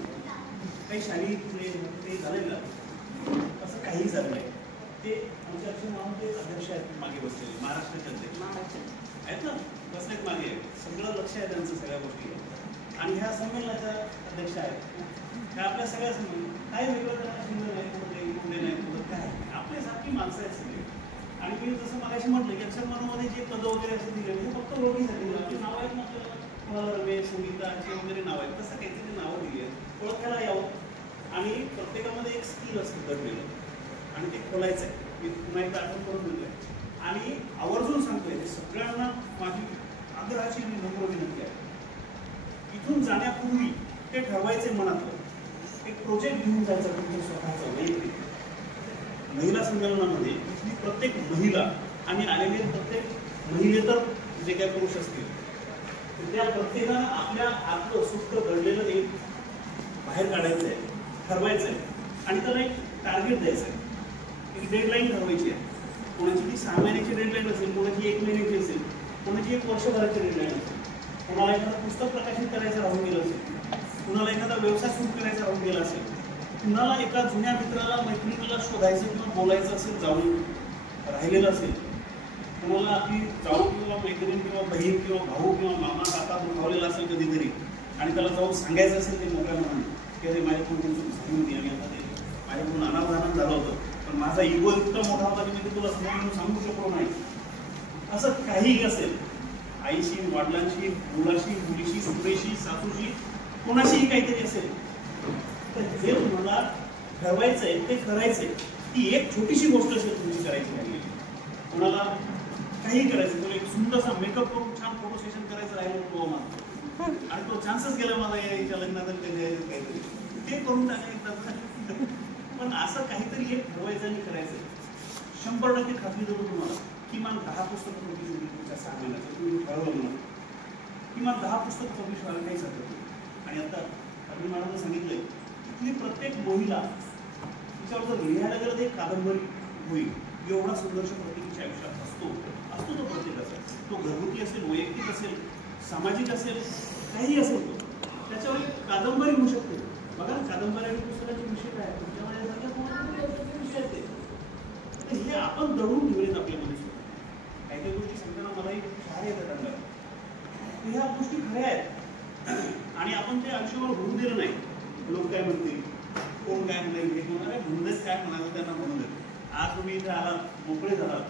काही शारीरिक ते झालेलं असं काही झालं नाही. ते आमच्या अक्षर म्हणून ते अध्यक्ष आहेत मागे बसलेले, महाराष्ट्राचे अध्यक्ष आहेत ना, बसलेत मागे. सगळं लक्ष आहे त्यांचं सगळ्या गोष्टी. आणि ह्या संमेलनाच्या अध्यक्ष आहेत. ह्या आपल्या सगळ्या काय वेगळं त्यांना शिंदे नाही, कुठे नाही, कुठं काय आपल्यासारखी माणसं आहेत सगळी. आणि मी जसं मगाशी म्हटलं की अक्षरमानामध्ये जे पदं वगैरे असे दिले हे फक्त ओळखीसाठी आपली नावं आहेत ना, आपल्याला कोणाला रमेश, संगीता असे वगैरे नावं आहेत. तसं काहीतरी नावं दिली आहेत, ओळखायला यावं. आणि प्रत्येकामध्ये एक स्किल असतं दडलेलं आणि ते खोलायचं आहे. मी पुन्हा एकदा आठवण करून दिलं आहे. आणि आवर्जून सांगतोय हे सगळ्यांना माझी आग्रहाची नम्र विनंती आहे. इथून जाण्यापूर्वी ते ठरवायचे मनातलं एक प्रोजेक्ट घेऊन जायचं तुमचं स्वतःचं वैयक्तिक. महिला संमेलनामध्ये इथली प्रत्येक महिला आणि आलेले प्रत्येक महिलेतर जे काही पुरुष असतील त्या प्रत्येकानं आपल्या आतलं सुप्त घडलेलं एक बाहेर काढायचं आहे, ठरवायचं आहे. आणि त्याला एक टार्गेट द्यायचं आहे, एक डेडलाईन ठरवायची आहे. कोणाची ती 6 महिन्याची डेडलाईन असेल, कोणाची 1 महिन्याची असेल, कोणाची 1 वर्षभराची डेडलाईन असेल. कोणाला एखादं पुस्तक प्रकाशित करायचं राहून गेलं असेल, कुणाला एखादा व्यवसाय सुरू करायचा राहून गेला असेल, कुणाला एका जुन्या मित्राला मैत्रिणीला शोधायचं किंवा बोलायचं असेल, जाऊन राहिलेलं असेल, कुणाला आपली जाऊ किंवा मैत्रीण किंवा बहीण किंवा भाऊ किंवा मामा काका दुखावलेला असेल कधीतरी आणि त्याला जाऊन सांगायचं असेल ते मोकळ्या मनाने की अरे माझ्याकडून चूक झाली होती आणि आता ते माझ्याकडून अनावधान झालं होतं, पण माझा इगो इतका मोठा होता की मी तुला समोरून सांगू शकलो नाही. असं काहीही असेल, आईशी, वडिलांशी, मुलाशी, मुलीशी, सुनेशी, सासूशी, कोणाशीही काहीतरी असेल, तर जे तुम्हाला ठरवायचंय ते करायचंय. ती एक छोटीशी गोष्ट असेल तुमची करायची राहिली, कोणाला काही करायचं, तुला एक सुंदरसा मेकअप करून छान फोटो सेशन करायचं राहिलं तो माझा आणि तो चान्सच गेला मला याच्या लग्नात काहीतरी ते करून टाकायचं. पण असं काहीतरी एक ठरवायचं आणि करायचं. 100% खात्री देतो तुम्हाला, किमान 10 पुस्तकं पब्लिश होती तुमच्या 6 महिन्याचं. तुम्ही ठरवलं म्हणून किमान 10 पुस्तकं पब्लिश व्हायला काही शकत नाही. आणि आता अभिन मॅडमने सांगितलंय इथली प्रत्येक महिला तिच्यावर जर लिहायला गेलं तर एक कादंबरी होईल. एवढा संघर्ष प्रत्येकीच्या आयुष्यात असतो तो प्रत्येकाचा. तो घरगुती असेल, वैयक्तिक असेल, सामाजिक असेल, काही असेल, तो त्याच्यावर एक कादंबरी होऊ शकते. बघा कादंबरी आणि पुस्तकाचे विषय काय आहेत तुमच्यामध्ये विषय आहेत ते हे आपण दडून ठेवलेत आपल्यामध्ये सुद्धा. काही काही गोष्टी सांगताना मलाही शहारे येतात अंगाला. ह्या गोष्टी खऱ्या आहेत आणि आपण ते आयुष्यावर होऊन दिलं नाही. लोक काय म्हणतील, कोण काय म्हणेल, हे म्हणणार आहे म्हणूनच काय म्हणायचं त्यांना म्हणून देत. आज तुम्ही इथे आलात, मोकळे झालात,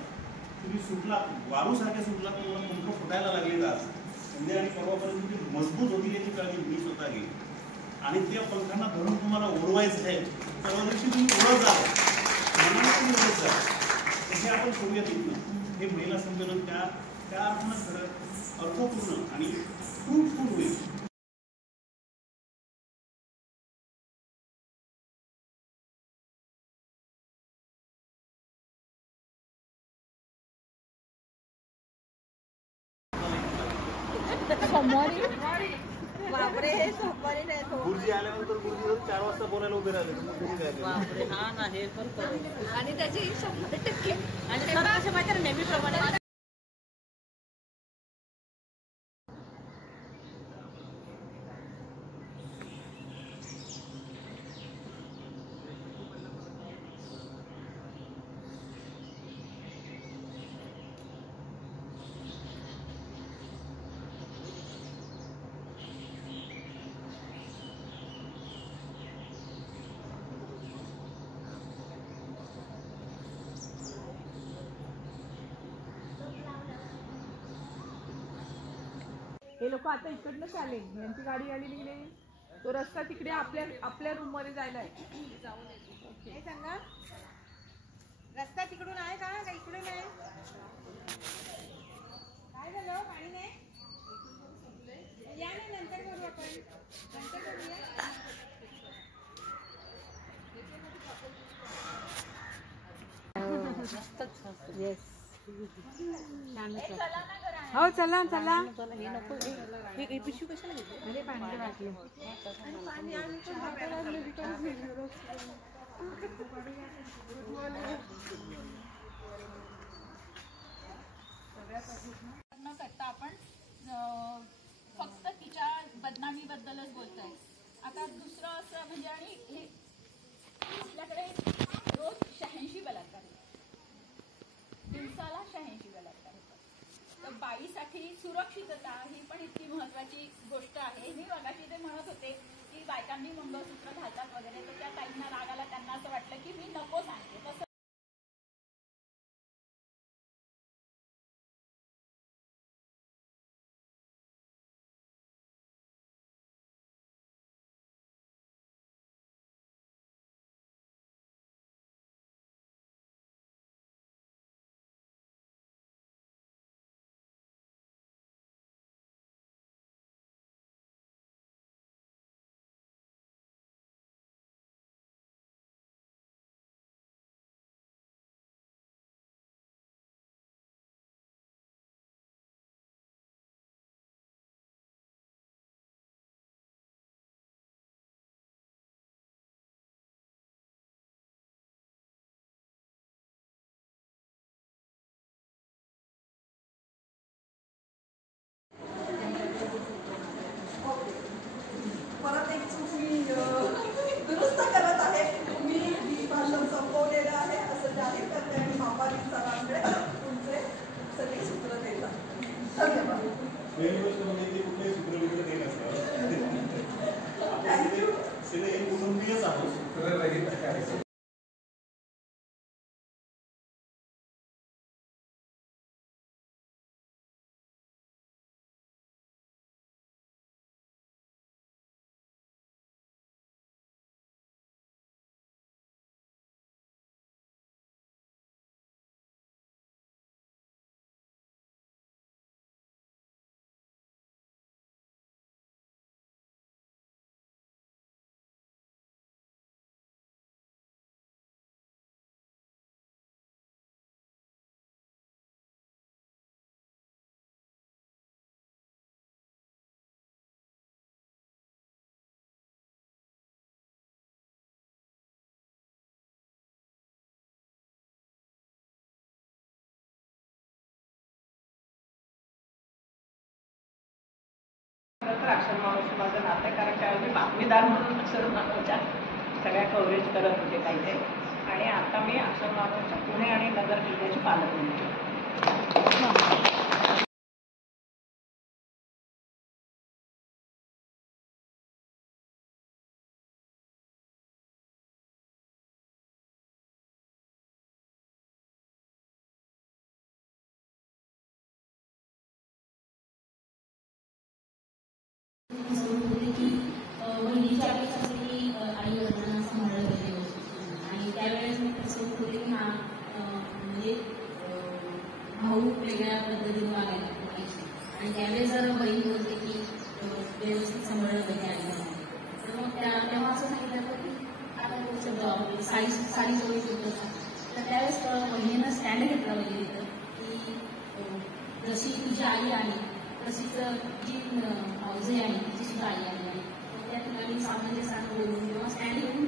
तुम्ही सुटला, वारूसारख्या सुटला, तुम्हाला पंख फुटायला लागले. आज उद्या आणि परवापर्यंत तुम्ही मजबूत होती याची काळजी मी स्वतः घेईन. आणि त्या पंखांना धरून तुम्हाला ओढवायचं आहे, सर्व दिवशी तुम्ही ओढत जा, मनाने ओढत जा. हे आपण करूयात इथनं. हे महिला संमेलन त्या अर्थानं खरं अर्थपूर्ण आणि फ्रूटफुल होईल. बापरे, हे सोमवारी नाही तो. गुरुजी आल्यानंतर गुरुजी 4 वाजता बोलायला उभे राहिले. बापरे, हा ना, हे पण करू. आणि त्याची 100% आणि सर कसे माहिती नेहमीप्रमाणे हे लोक आता इकडनंच आले, यांची गाडी आली निघले. तो रस्ता तिकडे आपल्या रूम मध्ये जायला आहे. हे सांगा, रस्ता तिकडून आहे का इकडे नाही? काय झालं, पाणी नाही? या ना, नंतर करू आपण, नंतर करूया. येस हो चला चला हे पिशवी कशाला घेतली? अरे पाणी वाटलं न करता आपण फक्त तिच्या बदनामीबद्दलच बोलतोय. आता दुसरं असं म्हणजे आणि हे आपल्याकडे रोज 86 बलात्कार होतात, दिवसाला 86 बलात्कार होतात. तर बाईसाठी सुरक्षितता ही पण इतकी महत्वाची गोष्ट आहे. मी मगाशी ते म्हणत होते की बायकांनी मंगळसूत्र घालतात वगैरे, तर त्या ताईंना राग आला, त्यांना असं वाटलं की मी नको सांगते. तसं परत एक चूक मी दुरुस्त करत आहे. मी ही भाषण संपवलेलं आहे असं जाहीर करते आणि मापारी सरांकडे तुमचे सगळे सूत्र देतात. धन्यवाद. पहिली गोष्ट म्हणजे ते कुठलेही सूत्र वित्र देत असतात. थँक्यू. सिने एक कुटुंबीयच आहोत. तर अक्षर मानवशी माझं नातं आहे, कारण त्यावेळी मी बातमीदार म्हणून अक्षर मानवच्या सगळ्या कव्हरेज करत होते काही काही. आणि आता मी अक्षर मानवच्या पुणे आणि नगर जिल्ह्याची पालकमंत्री. बहिणीच्या अपेक्षासाठी आई वडिलांना सांभाळलं गेले आणि त्यावेळेस मी कसं होते की म्हणजे भाऊ वेगळ्या पद्धतीने वागायला पाहिजे आणि त्यावेळेस जर बहीण बोलते की व्यवस्थित सांभाळलं पाहिजे आईला, तर मग तेव्हा असं सांगितलं होतं की आता शब्द साडी जवळ शब्द तर त्यावेळेस बहिणीनं स्टँड घेतला पाहिजे तिथं की जशी तुझी आई आहे तशीच जी भाऊजी आहे तिची सुद्धा आई आली आहे. त्या ठिकाणी सामंजस्यानं बोलून किंवा स्टँड घेऊन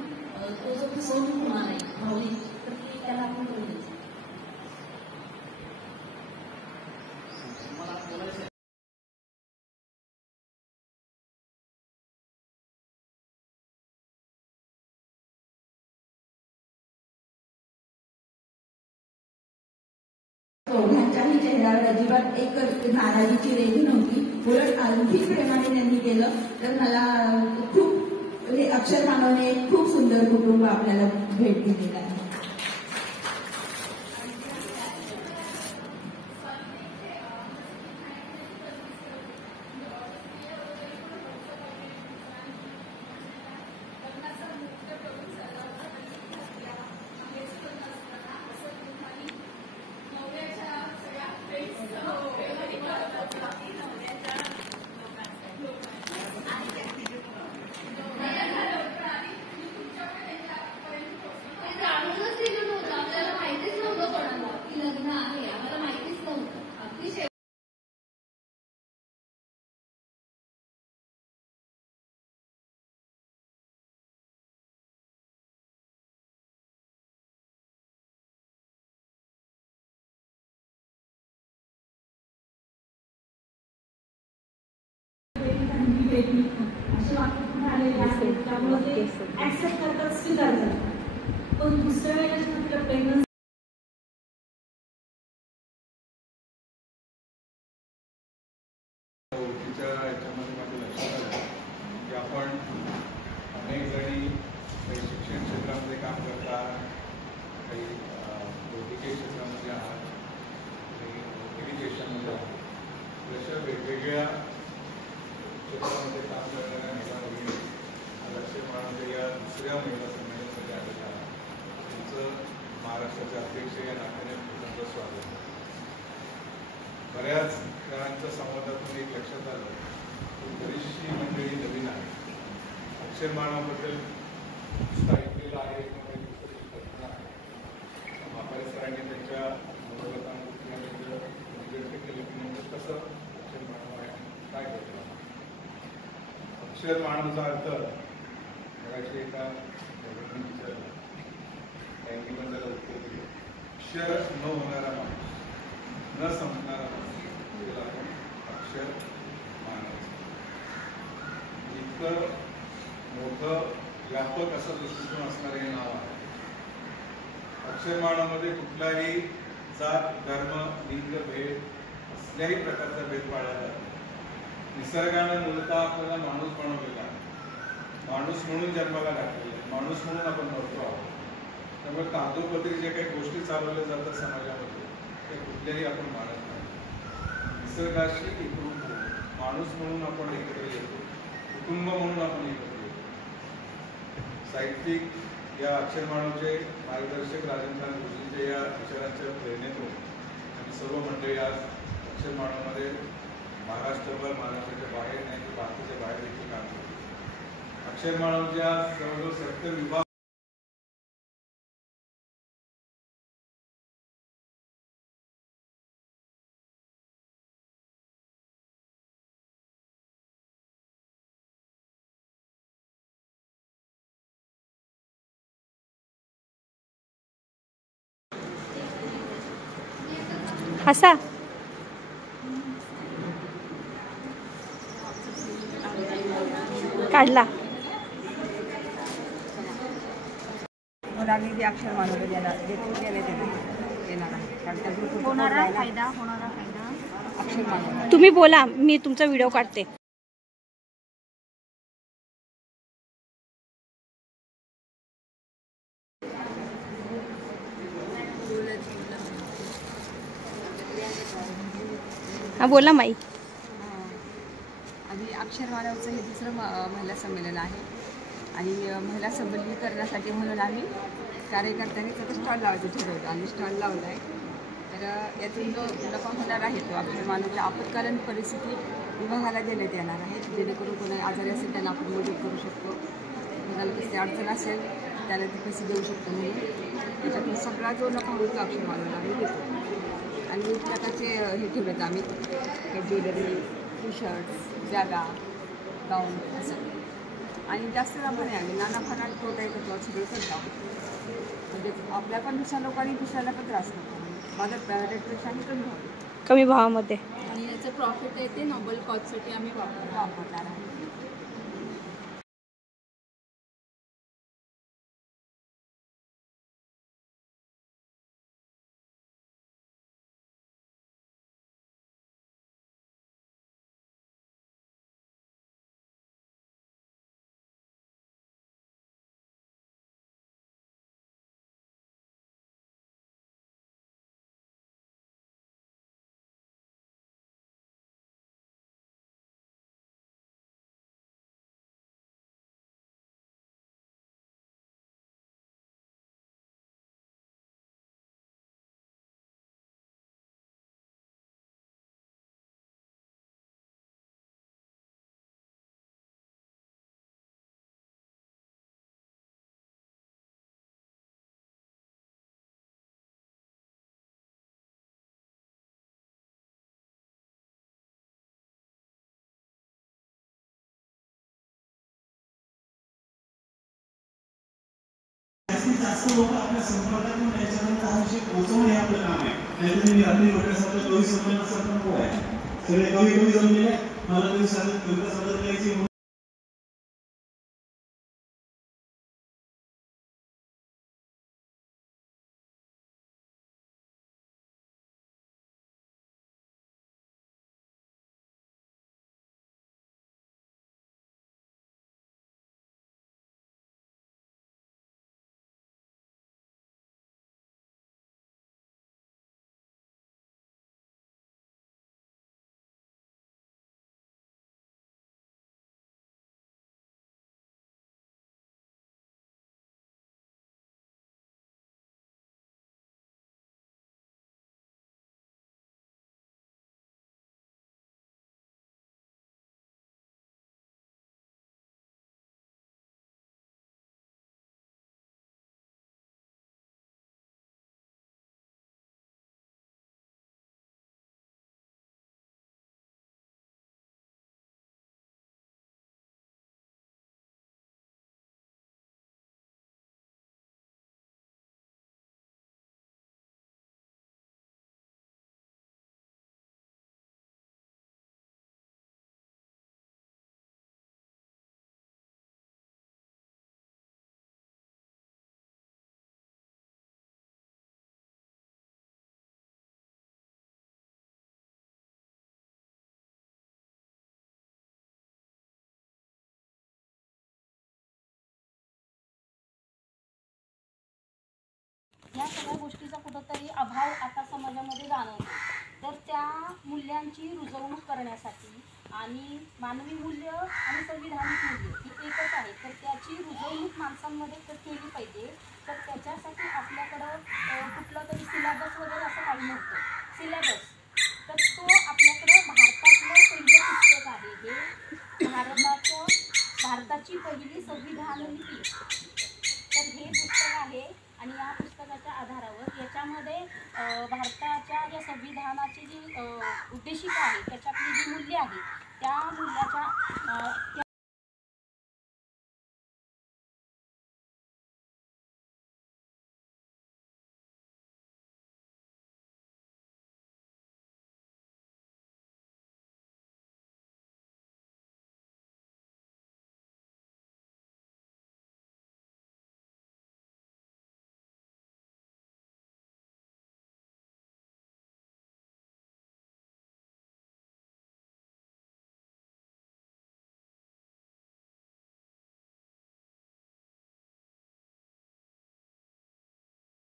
तो जो फसवणूक होणार आहे भावनिक, तर ती त्याला आपण करून द्यायचं. दोघांच्याही चेहऱ्यावर अजिबात एक नाराजीची रेघ नव्हती, उलट आणखी प्रेमाने त्यांनी केलं. तर मला खूप अक्षर मानवने एक खूप सुंदर कुटुंब आपल्याला भेट दिलेलं आहे. आणि बेबी असे वाक्य कुठे आलेले आहेत, त्यामुळे ते ऍक्सेप्ट करतात, स्वीकार करतात. पण दुसऱ्या वेळेला जेव्हा तिला प्रेग्नन्सी याच्यामध्ये माझं लक्षात आलं की आपण अनेक जणी काही शिक्षण क्षेत्रामध्ये काम करतात, काही वैद्यकीय क्षेत्रामध्ये आहात, काही एज्युकेशनमध्ये आहात. अशा वेगवेगळ्या क्षेत्रामध्ये काम करणाऱ्या महिला भगिनी अक्षर मानवच्या या दुसऱ्या महिला संमेलनामध्ये आलेल्या आहात. तुमचं महाराष्ट्राचे अध्यक्ष या नात्याने तुमचं स्वागत. बऱ्याच जणांच्या संवादातून एक लक्षात आलं की बरीचशी मंडळी नवीन आहे. अक्षर मानवाबद्दल नुसतं ऐकलेलं आहे किंवा दुसरी कल्पना आहे. मापारी सरांनी त्यांच्या मनोगतांबद्दल व्यक्त केलं की म्हणजे कसं अक्षर मानव आहे, काय करतो. अक्षर मानवाचा अर्थ जगाची एका विचारला त्यांनी पण त्याला उत्तर दिलं. अक्षर न होणारा माणूस, न संपणारा माणूस, त्याला आपण अक्षर मानायचं. इतकं मोठं व्यापक असं दृष्टिकोन असणारं हे नाव आहे. अक्षर मानवामध्ये कुठलाही जात, धर्म, लिंग, भेद असल्याही प्रकारचा भेद पाळला जातो. निसर्गानं मूलतः आपल्याला माणूस बनवलेला आहे, माणूस म्हणून जन्माला घातलेला आहे, माणूस म्हणून आपण मरतो आहोत. त्यामुळे कागदोपत्री जे काही गोष्टी चालवल्या जातात समाजामध्ये ते कुठल्याही आपण मानत नाही. निसर्गाशी एकरूप होतो, माणूस म्हणून आपण एकत्र येतो, कुटुंब म्हणून आपण एकत्र येतो. साहित्यिक या अक्षर मानवचे मार्गदर्शक राजेंद्र गुरुजींच्या या विचारांच्या प्रेरणेतून आणि सर्व मंडळी आज अक्षर मानवमध्ये महाराष्ट्रभर, महाराष्ट्राच्या बाहेर नाही तर भारताच्या बाहेर देखील काम करतो. अक्षर मानवच्या जवळजवळ 70 विभाग हसा काढला. मुलांनी जे अक्षर मानवले देणार आहे, होणारा फायदा अक्षर मानव. तुम्ही बोला, मी तुमचा व्हिडिओ काढते. हा बोला माई. आणि अक्षर मानवचं हे दुसरं महिला संमेलन आहे आणि महिला सबलीकरणासाठी म्हणून आम्ही कार्यकर्त्यांनी त्याचा स्टॉल लावायचं ठरवलं आणि स्टॉल लावला आहे. तर यातून जो नफा होणार आहे तो अक्षर मानवच्या आपत्कालीन परिस्थिती विभागाला देण्यात येणार आहे, जेणेकरून कोणी आजारी असेल त्यांना आपण मदत करू शकतो, कोणाला कसली अडचण असेल त्याला ते पैसे देऊ शकतो. म्हणून त्याच्यातून सगळा जो नफा होईल तो अक्षर मानवला आम्ही देतो. आणि विविध प्रकारचे हे ठेवलेत आम्ही, ज्वेलरी, टी शर्ट्स, जागा, गाऊन असं. आणि जास्त लाभ नाही, आम्ही नाना फराट तोटा एकत्र सगळं करत आहोत. म्हणजे आपल्या पण दुसऱ्या लोकांनी दुसऱ्याला पण त्रास करतो, बाजारात रेटपेक्षाही कमी भावामध्ये. आणि याचं प्रॉफिट आहे ते नोबल कॉजसाठी आम्ही वापरणार आहे. जास्त लोक आपल्या संपर्कातून याच्यानंतर हा विषय पोहोचवणे हे आपलं काम आहे. नाहीतर मी रात्री लोकांसाठी कवी संमेलनाचा पण आहे, सगळे कवी जमलेले मला कवी सादर कविता सादर करायची. या सगळ्या गोष्टीचा कुठंतरी अभाव आता समाजामध्ये जाणवतो. तर त्या मूल्यांची रुजवणूक करण्यासाठी आणि मानवी मूल्य आणि संविधानिक मूल्य ही एकच आहे, तर त्याची रुजवणूक माणसांमध्ये तर केली पाहिजे. तर त्याच्यासाठी आपल्याकडं कुठलं तरी सिलेबस वगैरे असं काही नव्हतं. सिलेबस तर तो आपल्याकडं भारतातलं पहिलं पुस्तक आहे. हे भारताची पहिली संविधान लिपी. तर हे पुस्तक आहे आणि या पुस्तकाच्या आधारावर याच्यामध्ये भारताच्या या संविधानाची जी उद्देशिका आहे त्याच्यातली जी मूल्य आहे त्या मूल्याच्या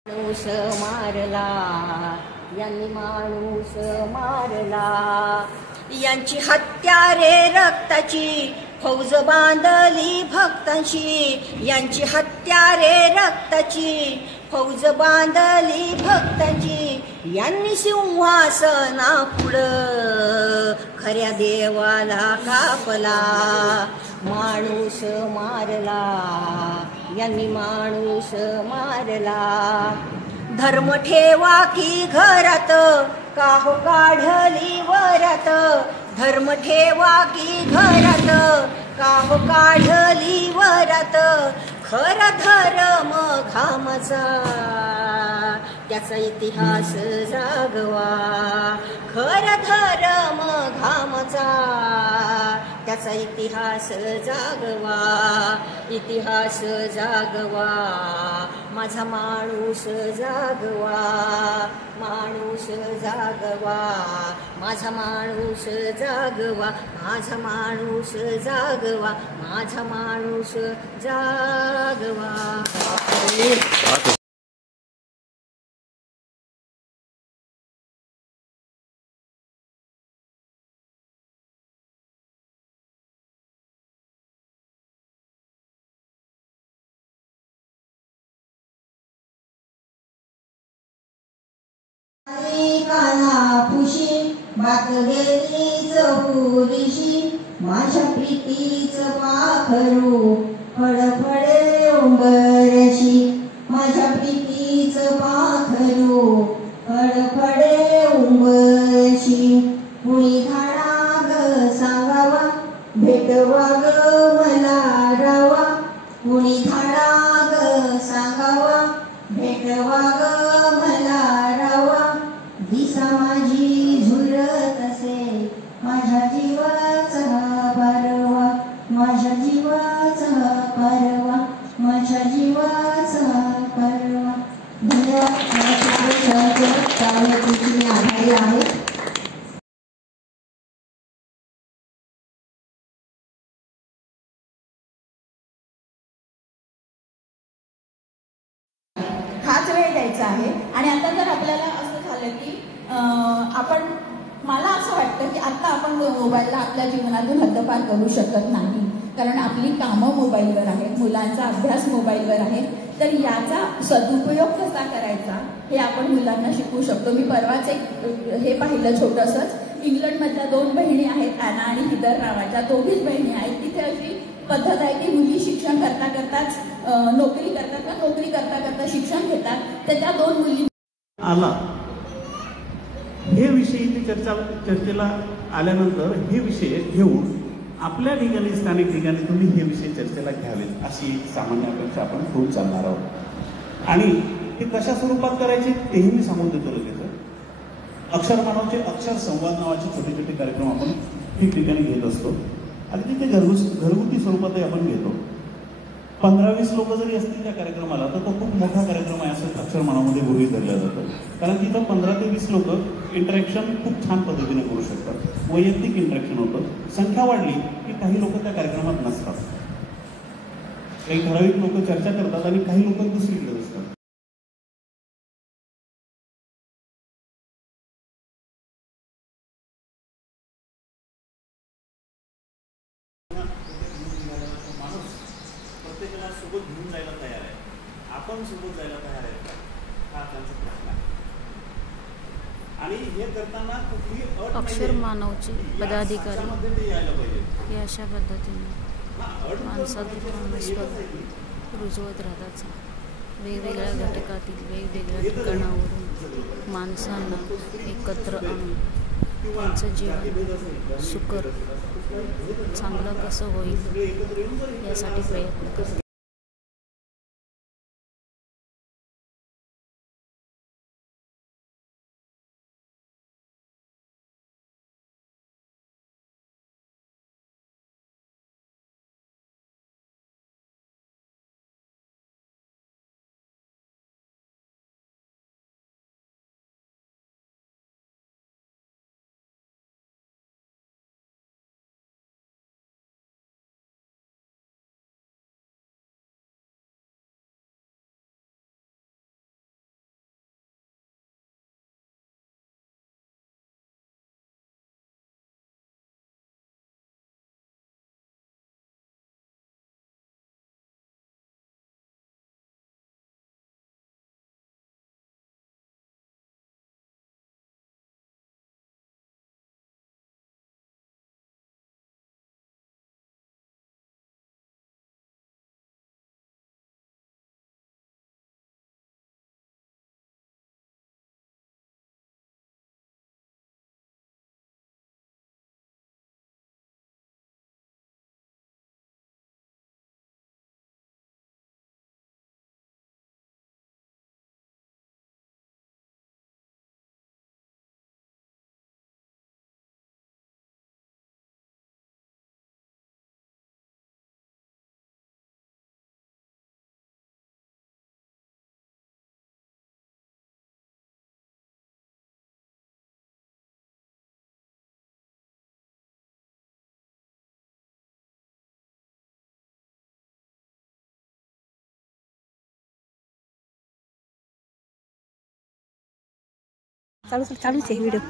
माणूस मारला यांनी माणूस मारला, यांची हत्या रे रक्ताची फौज बांधली भक्तांची, यांची हत्या रे रक्ताची फौज बांधली भक्तांची, यांनी सिंहासना पुढं खऱ्या देवाला कापला. माणूस मारला यांनी माणूस मारला, धर्म ठेवा की घरात काहो काढली वरात, धर्म ठेवा की घरात काहो काढली वरात, खरा धर्म घामाचा त्याचा इतिहास जागवा, खरा धर्म घामाचा त्याचा इतिहास जागवा, इतिहास जागवा, माझा माणूस जागवा, माणूस जागवा, माझा माणूस जागवा, माझा माणूस जागवा, माझा माणूस जागवा. कानापुशी बात गेली चहुरीशी, माझ्या प्रीतीचं पाखरू फडफडे उंबरशी, माझ्या प्रीतीचं पाखरू फडफडे उंबरशी, कुणी धाडा ग सांगावा भेटवा ग मला रावा, कुणी धाडा ग सांगावा भेटवा ग मला रावा, दिसा माझी झुलत असे माझ्या जीवाचा परवा, माझ्या जीवाचा परवा, माझ्या जीवाचा परवा. धन्यवाद. मी आभारी आहे. हाच वेळ द्यायचा आहे. आणि आता जर आपल्याला असं झालं की मला असं वाटतं की आता आपण मोबाईलला आपल्या जीवनातून हद्दपार करू शकत नाही, कारण आपली कामं मोबाईलवर आहेत, मुलांचा अभ्यास मोबाईलवर आहे. तर याचा सदुपयोग कसा करायचा हे आपण मुलांना शिकवू शकतो. मी परवाच एक हे पाहिलं छोटंसंच, इंग्लंडमधल्या 2 बहिणी आहेत, ॲना आणि हिदर नावाच्या, दोघीच बहिणी आहेत. तिथे अशी पद्धत आहे की मुली शिक्षण करता करताच नोकरी करतात का नोकरी करता करता शिक्षण घेतात. तर त्या 2 मुली आला हे विषय इथे चर्चेला आल्यानंतर हे विषय घेऊन आपल्या ठिकाणी स्थानिक ठिकाणी तुम्ही हे विषय चर्चेला घ्यावेत अशी सामान्य अपेक्षा आपण खूप चालणार आहोत. आणि ते कशा स्वरूपात करायचे तेही मी सांगून देतो लगेच. अक्षर मानवचे अक्षर संवाद नावाचे छोटे छोटे कार्यक्रम आपण ठिकठिकाणी घेत असतो. अगदी ते घरगुती स्वरूपातही आपण घेतो. 15-20 लोक जरी असतील त्या कार्यक्रमाला तर तो खूप मोठा कार्यक्रम आहे असं अक्षर मानवामध्ये गृहीत धरलं जातं. कारण तिथं 15 ते 20 लोक इंटरॅक्शन खूप छान पद्धतीने करू शकतात. वैयक्तिक इंटरॅक्शन होतं. संख्या वाढली की काही लोक त्या कार्यक्रमात नसतात. काही ठराविक लोक चर्चा करतात आणि काही लोक दुसरीकडे असतात. तयार आहेत हा त्यांचा प्रश्न आहे. आणि हे करताना कुठली अट अक्षर मानवचे पदाधिकारी याच्यामध्ये ते यायला पाहिजे. हे अशा पद्धतीने माणसात माणूस रुजवत राहतात. वेगवेगळ्या घटकातील वेगवेगळ्या ठिकाणावरून माणसांना एकत्र आणून त्यांचं जीवन सुकर चांगलं कसं होईल यासाठी प्रयत्न करतात. चालूच आहे व्हिडिओ.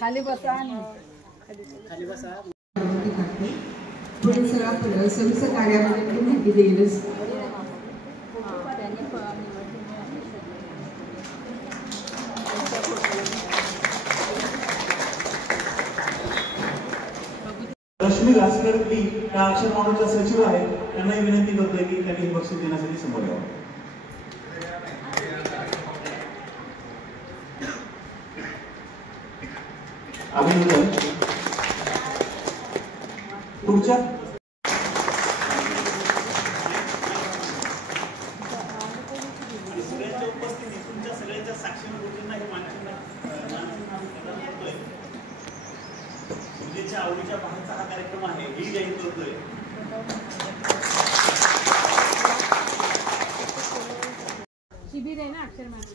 खाली बसा पुढे सगळा सविस्तर कार्याबद्दल माहिती देईलच. रश्मी घासकडे या अक्षर मानवच्या सचिव आहेत, त्यांनाही विनंती करतोय की त्यांनी हे बक्षीस देण्यासाठी समोर यावं. अभिनंदन. पुढच्या सगळ्यांच्या उपस्थितीत तुमच्या सगळ्यांच्या साक्षीने गुरुजींना हे मानचिन्ह करतोय. गुरुजींच्या आवडीच्या बाहेरचा हा कार्यक्रम आहे, ही जाहीर करतोय. शिबिर आहे ना अक्षर मानव.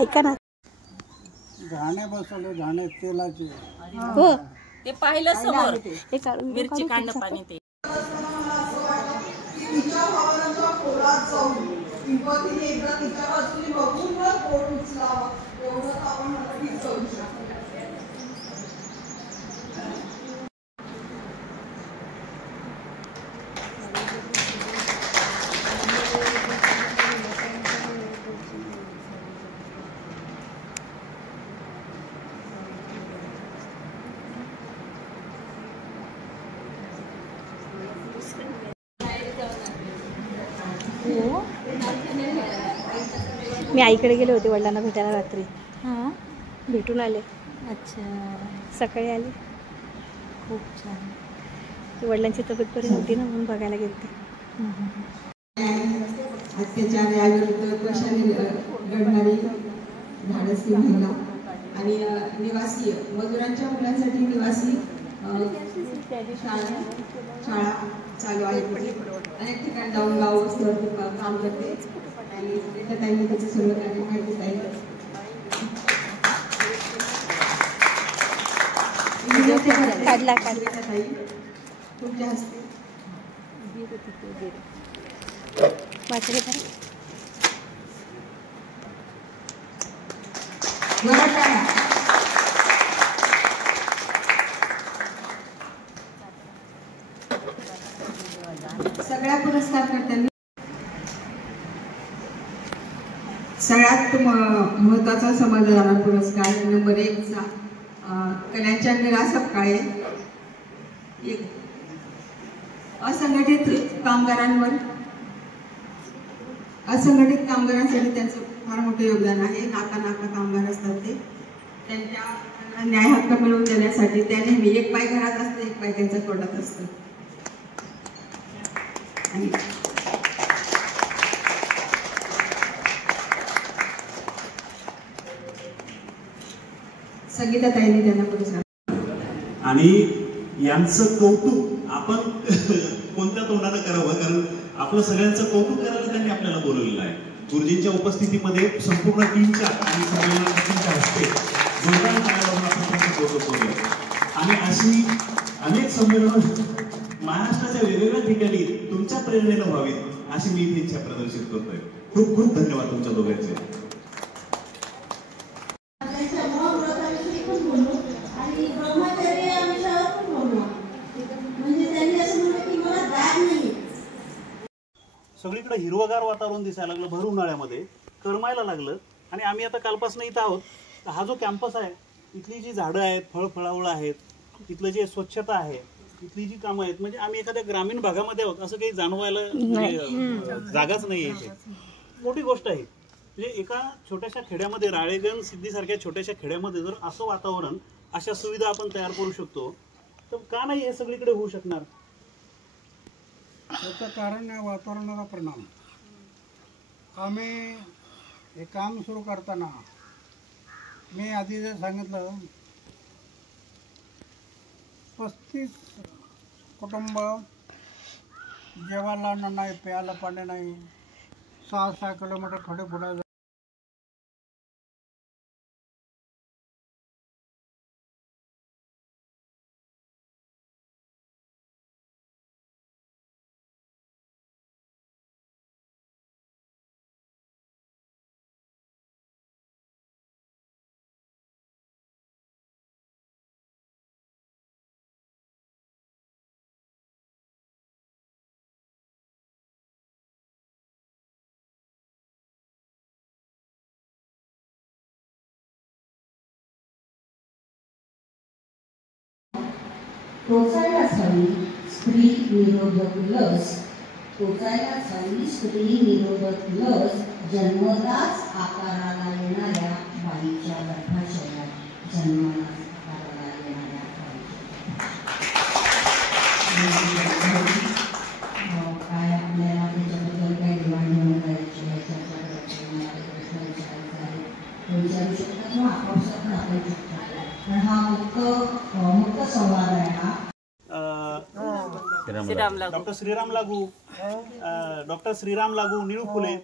ऐका ना, घाणे बसवले, घाणे तेलाचे. हो ते पाहिलं समोर हे काढून मिरची कांड पाणी ते तिच्या भावनांच्या खोलात जाऊन तिने एकदा तिच्या बाजूने बघून पोट उचलावं एवढं आपण नक्कीच करू शकतो. मी आईकडे गेले होते वडिलांना भेटायला रात्री. हां, भेटून आले. अच्छा, सकाळी आले. खूप छान. वडिलांची तब्येत बरी नव्हती ना, म्हणून बघायला गेले. अत्याचार याविरुद्ध कशाने लढणारी धाडसी महिला आणि निवासी मजुरांच्या मुलांसाठी निवासी शाळा चालू आहे. अनेक ठिकाणी जाऊन गाव वस्तीवरती काम करते आणि त्याच्या ताईने त्याचं सर्व कार्य माहिती आहे. काढला ताई तुमच्या हस्ते सगळ्या पुरस्कारकर्त्यांनी सगळ्यात महत्त्वाचा समाजाला पुरस्कार नंबर 1चा कल्याणच्या मीरा सपकाळे. असंघटित कामगारांसाठी त्यांचं फार मोठं योगदान आहे. नाका कामगार असतात ते, त्यांच्या न्याय हक्क मिळवून देण्यासाठी त्या नेहमी एक पाय घरात असतं, एक पाय त्यांच्या कोर्टात असतं. संगीताताईंनी त्यांना पुरस्कार. आणि यांचं कौतुक आपण कोणत्या तोंडानं करावं, कारण आपलं सगळ्यांचं कौतुक करायला त्यांनी आपल्याला बोलवलेलं आहे. गुरुजींच्या उपस्थितीमध्ये संपूर्ण टीमच्या आणि संमेलनाच्या हस्ते जोरदार टाळ्यावरून आपण त्यांचं कौतुक करूया. आणि अशी अनेक संमेलनं महाराष्ट्राच्या वेगवेगळ्या ठिकाणी तुमच्या प्रेरणेनं व्हावीत अशी मी इथे इच्छा प्रदर्शित करतोय. खूप खूप धन्यवाद तुमच्या दोघांचे. सगळीकडे हिरवगार वातावरण दिसायला लागलं भर उन्हाळ्यामध्ये, करमायला लागलं. आणि आम्ही आता कालपासून इथं आहोत. हा जो कॅम्पस आहे, इथली जी झाडं आहेत, फळफळावळं आहेत, इथलं जे स्वच्छता आहे, इथली जी कामं आहेत, म्हणजे आम्ही एखाद्या ग्रामीण भागामध्ये आहोत असं काही जाणवायला जागाच नाही आहे. मोठी गोष्ट आहे. म्हणजे एका छोट्याशा खेड्यामध्ये, राळेगण सिद्धीसारख्या छोट्याशा खेड्यामध्ये जर असं वातावरण, अशा सुविधा आपण तयार करू शकतो, तर का नाही हे सगळीकडे होऊ शकणार? त्याचं कारण आहे वातावरणाचा परिणाम. आम्ही हे काम सुरू करताना मी आधी जे सांगितलं 35 कुटुंब, जेवायला अन्न नाही, प्यायला पाणी नाही, 6 किलोमीटर थोडे पुढे टोचायलाच हवी स्त्री निरोधक लस, टोचायलाच हवी स्त्री निरोधक लस, जन्मताच आकाराला येणाऱ्या बाईच्या गर्भाशयात जन्माला आकाराला येणाऱ्या काय आपल्याला त्याच्याबद्दल काही देवाणघेवाण करायची आहे, चर्चा करायची आहे, प्रश्न विचारायचा आहे, तो विचारू शकता किंवा आपापसात आपण शकतो. पण हा मुक्त संवाद आहे. हा डॉक्टर श्रीराम लागू, डॉक्टर श्रीराम लागू, निळू फुले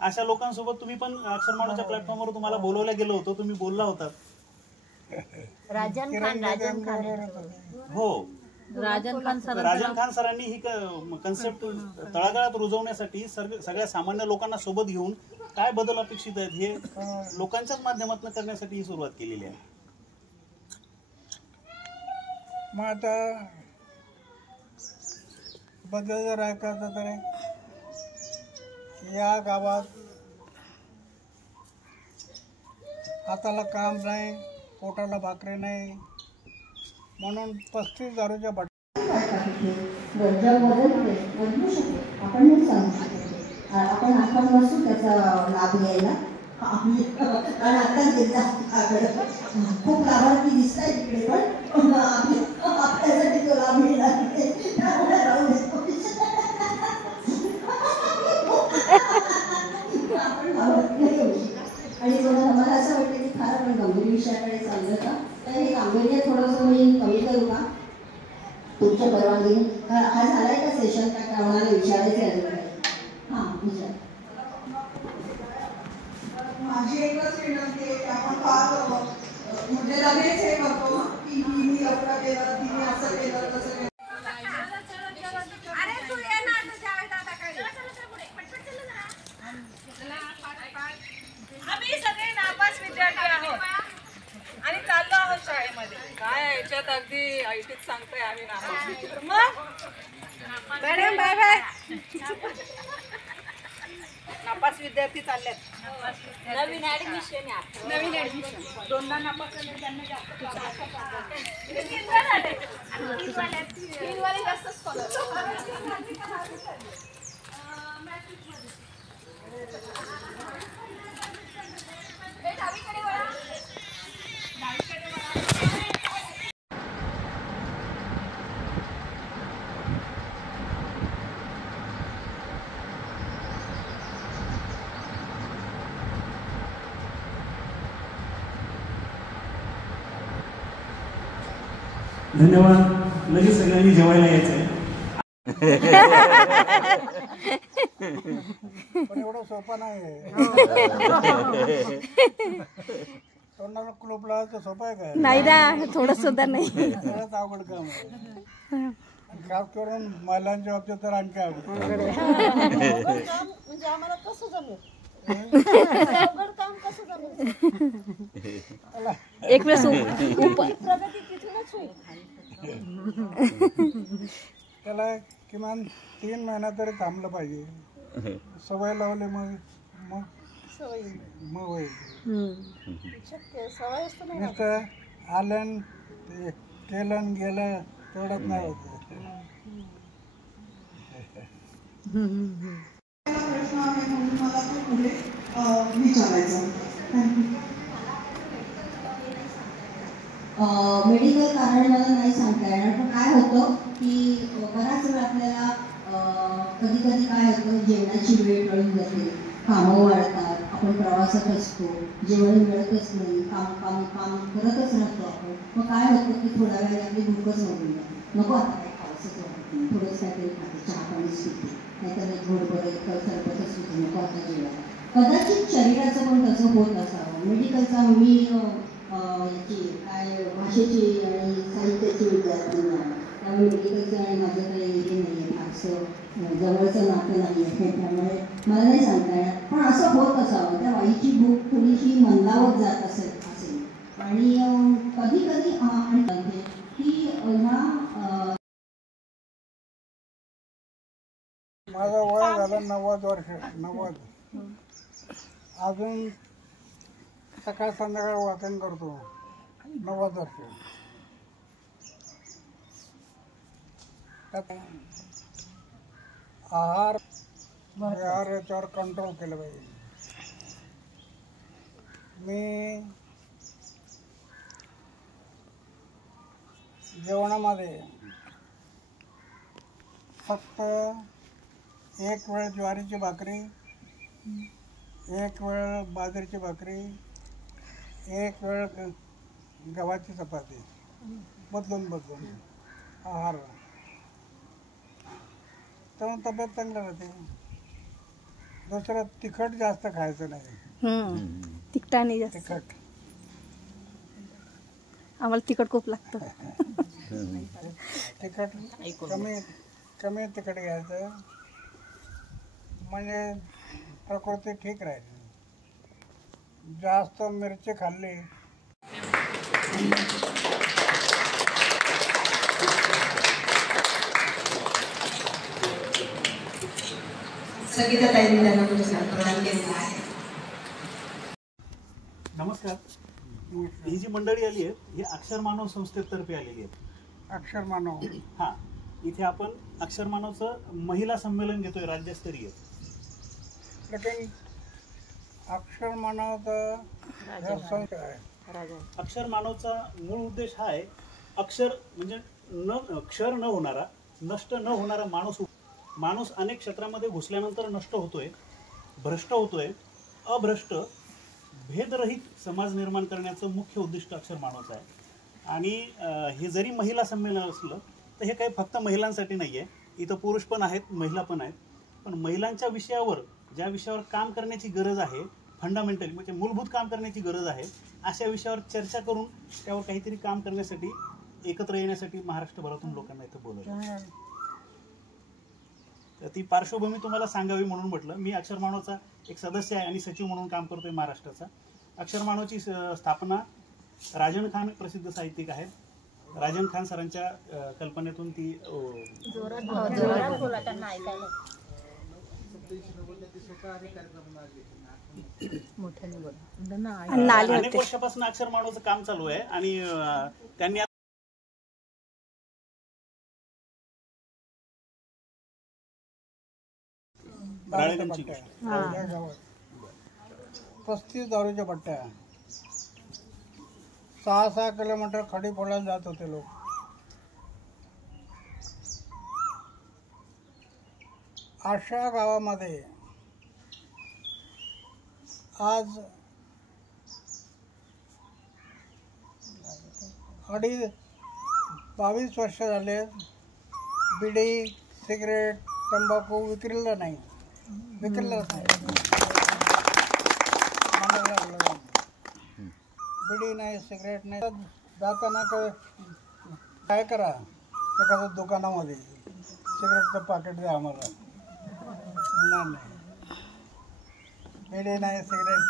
अशा लोकांसोबत तुम्ही पण अक्षरमाळाच्या प्लॅटफॉर्मवर तुम्हाला बोलवलं गेलो होतो, तुम्ही बोलला होता. राजन खान सरांनी ही कन्सेप्ट तळागाळात रुजवण्यासाठी सगळ्या सामान्य लोकांना सोबत घेऊन काय बदल अपेक्षित आहेत हे लोकांच्याच माध्यमातून करण्यासाठी ही सुरुवात केलेली आहे. मग आता बदल जर ऐकायचं तर या गावात हाताला काम नाही, पोटाला भाकरी नाही, म्हणून 35 दारूच्या गरजा बदलू शकतो. आपण हे सांगू शकतो. आपण आपण नसू त्याचा लाभ घ्यायला. कारण आता खूप लाभार्थी दिसत आहेत तिकडे, पण आपल्यासाठी तो लाभ मिळणार आणि मला असं वाटतं की फार आपण गंभीर विषयाकडे चाललं का, तर हे गांभीर्य थोडंसं मी कमी करू का तुमच्या परवानगीने? हा झालाय का सेशन? का कोणाला विचारायचं आहे? हां विचार. माझी एकच विनंती आहे की आपण फार म्हणजे लगेच हे करतो की मी असं केलं, तिने असं केलं, तसं केलं. आम्ही सगळे नापास विद्यार्थी आहोत आणि चाललो आहोत शाळेमध्ये. काय याच्यात अगदी ऐटीत सांगतोय आम्ही नापास. मग मॅडम बाय बाय. नापास विद्यार्थी चाललेत. नवीन ऍडमिशन आहे. नवीन ऍडमिशन. दोनदा नापास झाले त्यांना जास्त जास्त धन्यवाद. लगेच सगळ्यांनी जेवायला यायचंय. पण एवढं सोपं नाही. तोंडाला क्लोप लावायचं सोपं आहे काय? नाही ना, थोडं सुद्धा नाही. सगळ्यात अवघड काम आहे. खास करून महिलांच्या बाबतीत तर आणखी अवघड. म्हणजे आम्हाला कसं जमेल? अवघड काम कसं जमेल? एक वेळेस प्रगती तिथूनच होईल. त्याला किमान 3 महिना तरी थांबलं पाहिजे. सवय लावली मग सवय होईल. शक्य सवय असतं नाही. नुसतं आलं केलं गेलं तेवढंच नाही होत. प्रश्न आहे म्हणून मला तो पुढे विचारायचा. मेडिकल कारण मला नाही सांगता येणार, पण काय होतं की बराच वेळ आपल्याला कधी कधी काय होतं, जेवणाची वेळ टळून जाते, कामं वाढतात, आपण प्रवासात असतो, जेवण मिळतच नाही, काम काम काम करतच राहतो आपण. मग काय होतं की थोड्या वेळाने आपली भूकच होऊन जाते. नको आता काय खायचंच वाटत नाही, थोडंच काहीतरी खाते, चहा पाणीच पिते, नाहीतर एक घोड बरं सरबतच पिते, नको आता जेवायला. कदाचित शरीराचं पण तसं होत असावं. मेडिकलचा मी याची काय भाषेची आणि साहित्याची विद्यार्थी आहे, त्यामुळे मेडिकलचं आणि माझं काही हे नाही आहे, फारसं जवळचं नातं नाही आहे, त्यामुळे मला नाही सांगता येणार. पण असं होत असावं, त्या बाईची भूक थोडीशी मंदावत जात असेल. आणि कधी कधी आणि की ह्या माझं वय झालं 90 वर्ष. 90 अजून सकाळ संध्याकाळ वॉकिंग करतो. 90 वर्ष. आहार याच्यावर कंट्रोल केलं पाहिजे. मी जेवणामध्ये फक्त एक वेळ ज्वारीची भाकरी, एक वेळ बाजरीची भाकरी, एक वेळ गव्हाची चपाती, बदलून आहार. त्यामुळे तब्येत चांगली राहते. दुसरं तिखट जास्त खायचं नाही. तिखट नाही जास्त. तिखट आम्हाला तिखट खूप लागतं. तिखट कमी तिखट घ्यायचं म्हणजे प्रकृती ठीक राहील. जास्त मिरची खाल्ली संगीताताईंनी त्यांना पुरस्कार प्रदान केलेला आहे. नमस्कार. ही जी मंडळी आली आहे ही अक्षर मानव संस्थेतर्फे आलेली आहेत. अक्षर मानव. हा, इथे आपण अक्षर मानवचं महिला संमेलन घेतोय राज्यस्तरीय. लेकिन अक्षर मानवचा अक्षर मानवचा मूळ उद्देश हा आहे, अक्षर म्हणजे क्षर न होणारा, नष्ट न होणारा माणूस अनेक क्षेत्रामध्ये घुसल्यानंतर नष्ट होतोय, भ्रष्ट होतोय. अभ्रष्ट भेदरहित समाज निर्माण करण्याचं मुख्य उद्दिष्ट अक्षर मानवचं आहे. आणि हे जरी महिला संमेलन असलं तर हे काही फक्त महिलांसाठी नाही आहे. इथं पुरुष पण आहेत, महिला पण आहेत. पण महिलांच्या विषयावर, ज्या विषयावर काम करण्याची गरज आहे, फंडामेंटली म्हणजे मूलभूत काम करण्याची गरज आहे, अशा विषयावर चर्चा करून त्यावर काहीतरी काम करण्यासाठी, एकत्र येण्यासाठी महाराष्ट्रभरातून लोकांना इथं बोलवलं. तर ती पार्श्वभूमी तुम्हाला सांगावी म्हणून म्हटलं. मी अक्षर मानवचा एक सदस्य आहे आणि सचिव म्हणून काम करतोय महाराष्ट्राचा. अक्षर मानवची स्थापना राजन खान प्रसिद्ध साहित्यिक आहेत, राजन खान सरांच्या कल्पनेतून ती जोरात बोला, त्यांना ऐकायला. मोठ्याने अनेक वर्षापासून अक्षर मानवचं काम चालू आहे आणि त्यांनी 35 दारूच्या पट्ट्या, 6-6 किलोमीटर खडी फोडायला जात होते लोक. अशा गावामध्ये आज 22 वर्ष झाले बिडी, सिगरेट, तंबाखू विक्रीला नाही. बिडी नाही, सिगरेट नाही. जाताना काय करा, एखाद्या दुकानामध्ये सिगरेटचं पाकिट द्या आम्हाला. नाही, बिडी नाही, सिगरेट.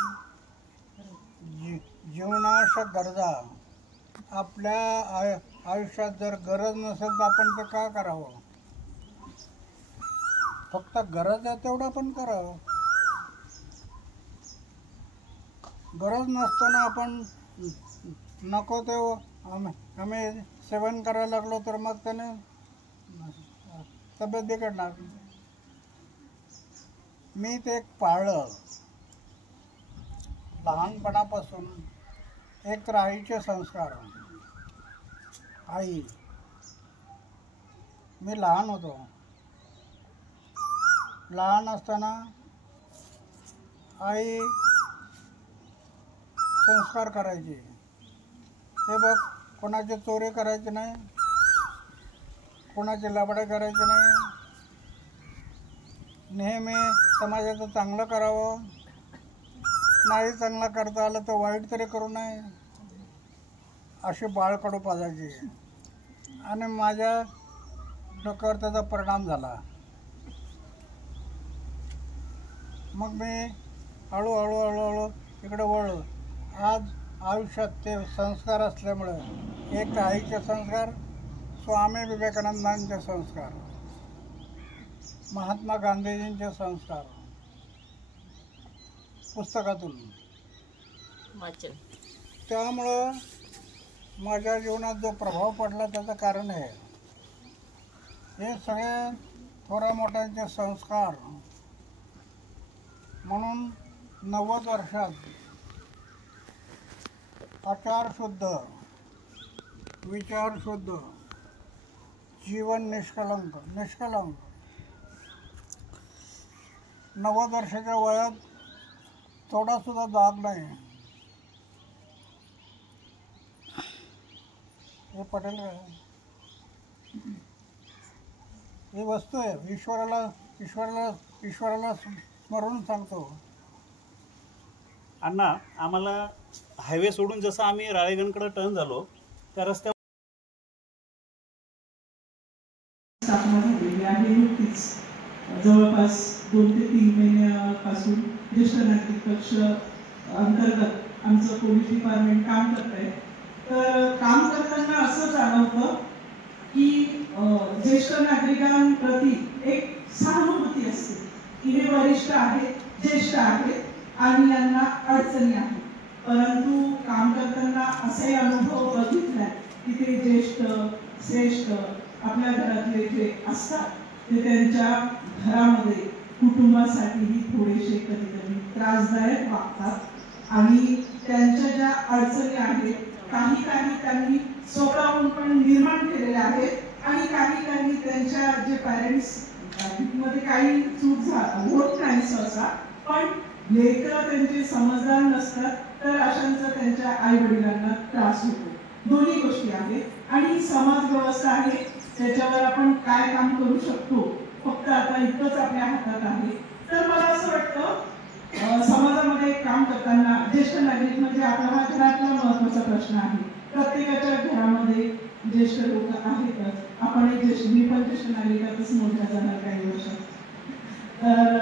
जीवनावश्यक गरजा आपल्या आयुष्यात जर गरज नसेल तर आपण ते का करावं? फक्त गरज आहे तेवढं पण करावं. गरज नसताना आपण नको ते आम्ही सेवन करायला लागलो तर मग त्याने तब्येत बिघडणार. मी ते पाळलं लहानपणापासून. एक तर आईचे संस्कार. आई, मी लहान होतो. लहान असताना आई संस्कार करायचे. हे बघ, कोणाची चोरी करायची नाही, कोणाचे लबाडे करायचे नाही, नेहमी समाजाचं चांगलं करावं, नाही चांगलं करता आलं तर वाईट तरी करू नये, अशी बाळकडू पाजायची. आणि माझ्या डोक्यावर त्याचा परिणाम झाला. मग मी हळूहळू इकडे वळलो. आज आयुष्यात ते संस्कार असल्यामुळे एक तर आईचे संस्कार, स्वामी विवेकानंदांचे संस्कार, महात्मा गांधीजींचे संस्कार पुस्तकातून वाचन. त्यामुळं माझ्या जीवनात जो प्रभाव पडला त्याचं कारण आहे हे सगळे थोड्या मोठ्यांचे संस्कार. म्हणून 90 वर्षात आचार शुद्ध, विचार शुद्ध, जीवन निष्कलंक. 90 वर्षाच्या वयात थोडा सुद्धा दाग नाही. हे पटेल का? ही वस्तू आहे. ईश्वराला स्मरून सांगतो. अण्णा, आम्हाला हायवे सोडून जसं आम्ही राळेगणकडे टर्न झालो त्या रस्त्यावर स्थापना झालेली आहे. नुकतीच जवळपास 2 ते 3 महिन्यापासून ज्येष्ठ नागरिक कक्ष अंतर्गत आमचं पोलीस डिपार्टमेंट काम करत आहे. तर काम करताना असं जाणवतं की ज्येष्ठ नागरिकांप्रती एक सहानुभूती असते की हे वरिष्ठ आहेत, ज्येष्ठ आहेत आणि यांना अडचणी आहेत. परंतु काम करताना असे अनुभव बघितले की ते ज्येष्ठ श्रेष्ठ आपल्या घरातले जे असतात ते त्यांच्या घरामध्ये कुटुंबासाठीही थोडेसे कधी त्रासदायक वागतात आणि त्यांच्या ज्या अडचणी आहेत काही त्यांनी स्वतःहून पण निर्माण केलेल्या आहेत आणि काही त्यांच्या जे पॅरेंट्स मध्ये काही चूक होत नाही सहसा, पण लेकरं त्यांचे समजदार नसतात तर अशांचा त्यांच्या आई वडिलांना त्रास होतो. दोन्ही गोष्टी आहेत आणि समाज व्यवस्था आहे त्याच्यावर आपण काय काम करू शकतो फक्त आता इतकंच आपल्या हातात आहे. तर मला असं वाटतं समाजामध्ये काम करताना ज्येष्ठ नागरिक म्हणजे आपला हा घरातला महत्वाचा प्रश्न आहे. प्रत्येकाच्या घरामध्ये ज्येष्ठ लोक आहेतच. आपण मी पण ज्येष्ठ नागरिकातच मोठ्या जाणार काही वर्षात. तर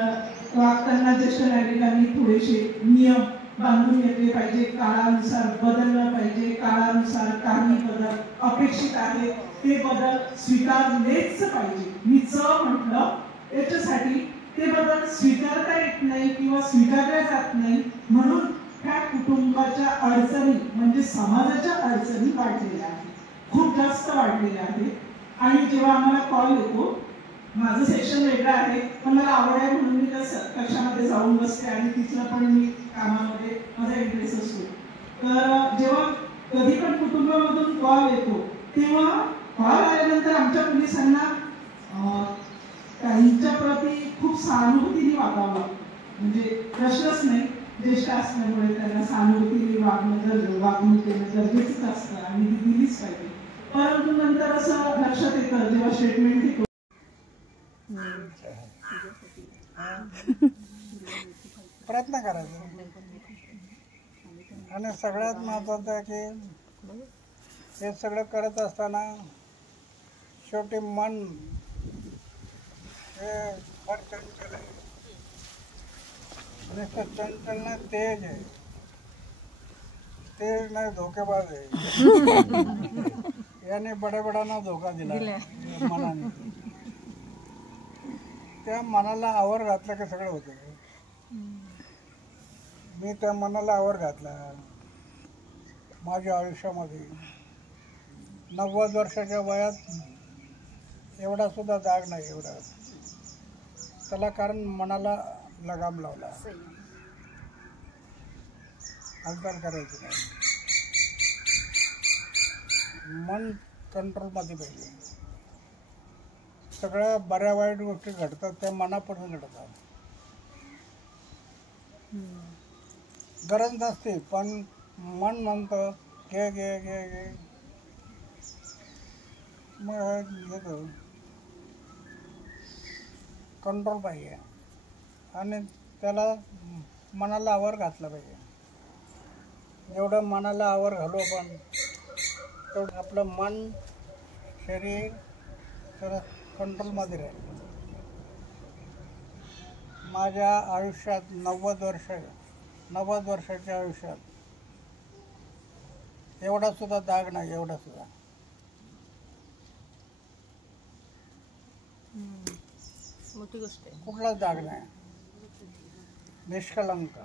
वागताना ज्येष्ठ नागरिकांनी थोडेसे नियम बांधून घेतले पाहिजे, काळानुसार बदललं पाहिजे, काळानुसार काही बदल अपेक्षित आहे ते बदल स्वीकारलेच पाहिजे. मी म्हटलं याच्यासाठी ते बदल स्वीकारता येत नाही किंवा स्वीकारल्या जात नाही, म्हणून ह्या कुटुंबाच्या अडचणी म्हणजे समाजाच्या अडचणी वाढलेल्या आहेत, खूप जास्त वाढलेल्या आहेत. आणि जेव्हा आम्हाला कॉल येतो, माझं सेशन वेगळं आहे पण मला आवड आहे म्हणून मी त्या कक्षामध्ये जाऊन बसते आणि तिथलं पण मी कामामध्ये माझा इंटरेस्ट असतो. तर जेव्हा कधी पण कुटुंबामधून कॉल येतो तेव्हा कॉल आल्यानंतर आमच्या पोलिसांना त्यांच्या प्रती खूप सहानुभूतीने वागावं लागतं. म्हणजे प्रश्नच नाही, ज्येष्ठ असल्यामुळे त्यांना सहानुभूतीने वागणूक देणं गरजेचंच असतं आणि ती दिलीच पाहिजे. परंतु नंतर असं लक्षात येतं जेव्हा स्टेटमेंट घेतो प्रयत्न करायचा. आणि सगळ्यात महत्त्वाचं आहे की हे सगळं करत असताना शेवटी मन हे फार चंचल आहे आणि चंचल नाही तेज आहे, तेज नाही धोकेबाज आहे. याने बड्याबड्यांना धोका दिला मनाने. त्या मनाला आवर घातलं की सगळं होतं. मी त्या मनाला आवर घातला माझ्या आयुष्यामध्ये. 90 वर्षाच्या वयात एवढा सुद्धा दाग नाही एवढा त्याला, कारण मनाला लगाम लावला. हालचाल करायची नाही, मन कंट्रोलमध्ये पाहिजे. सगळ्या बऱ्या वाईट गोष्टी घडतात त्या मनापासून घडतात. गरज नसते पण मन म्हणतं घे घे घे घे, मग घेतो. कंट्रोल पाहिजे आणि त्याला मनाला आवर घातला पाहिजे. जेवढं मनाला आवर घालू आपण तेवढं आपलं मन शरीर तर कंट्रोलमध्ये राहील. माझ्या आयुष्यात 90 वर्षाच्या आयुष्यात एवढा सुद्धा दाग नाही, एवढा सुद्धा. मोठी गोष्ट आहे. कुठलाच दाग नाही, निष्कलंक.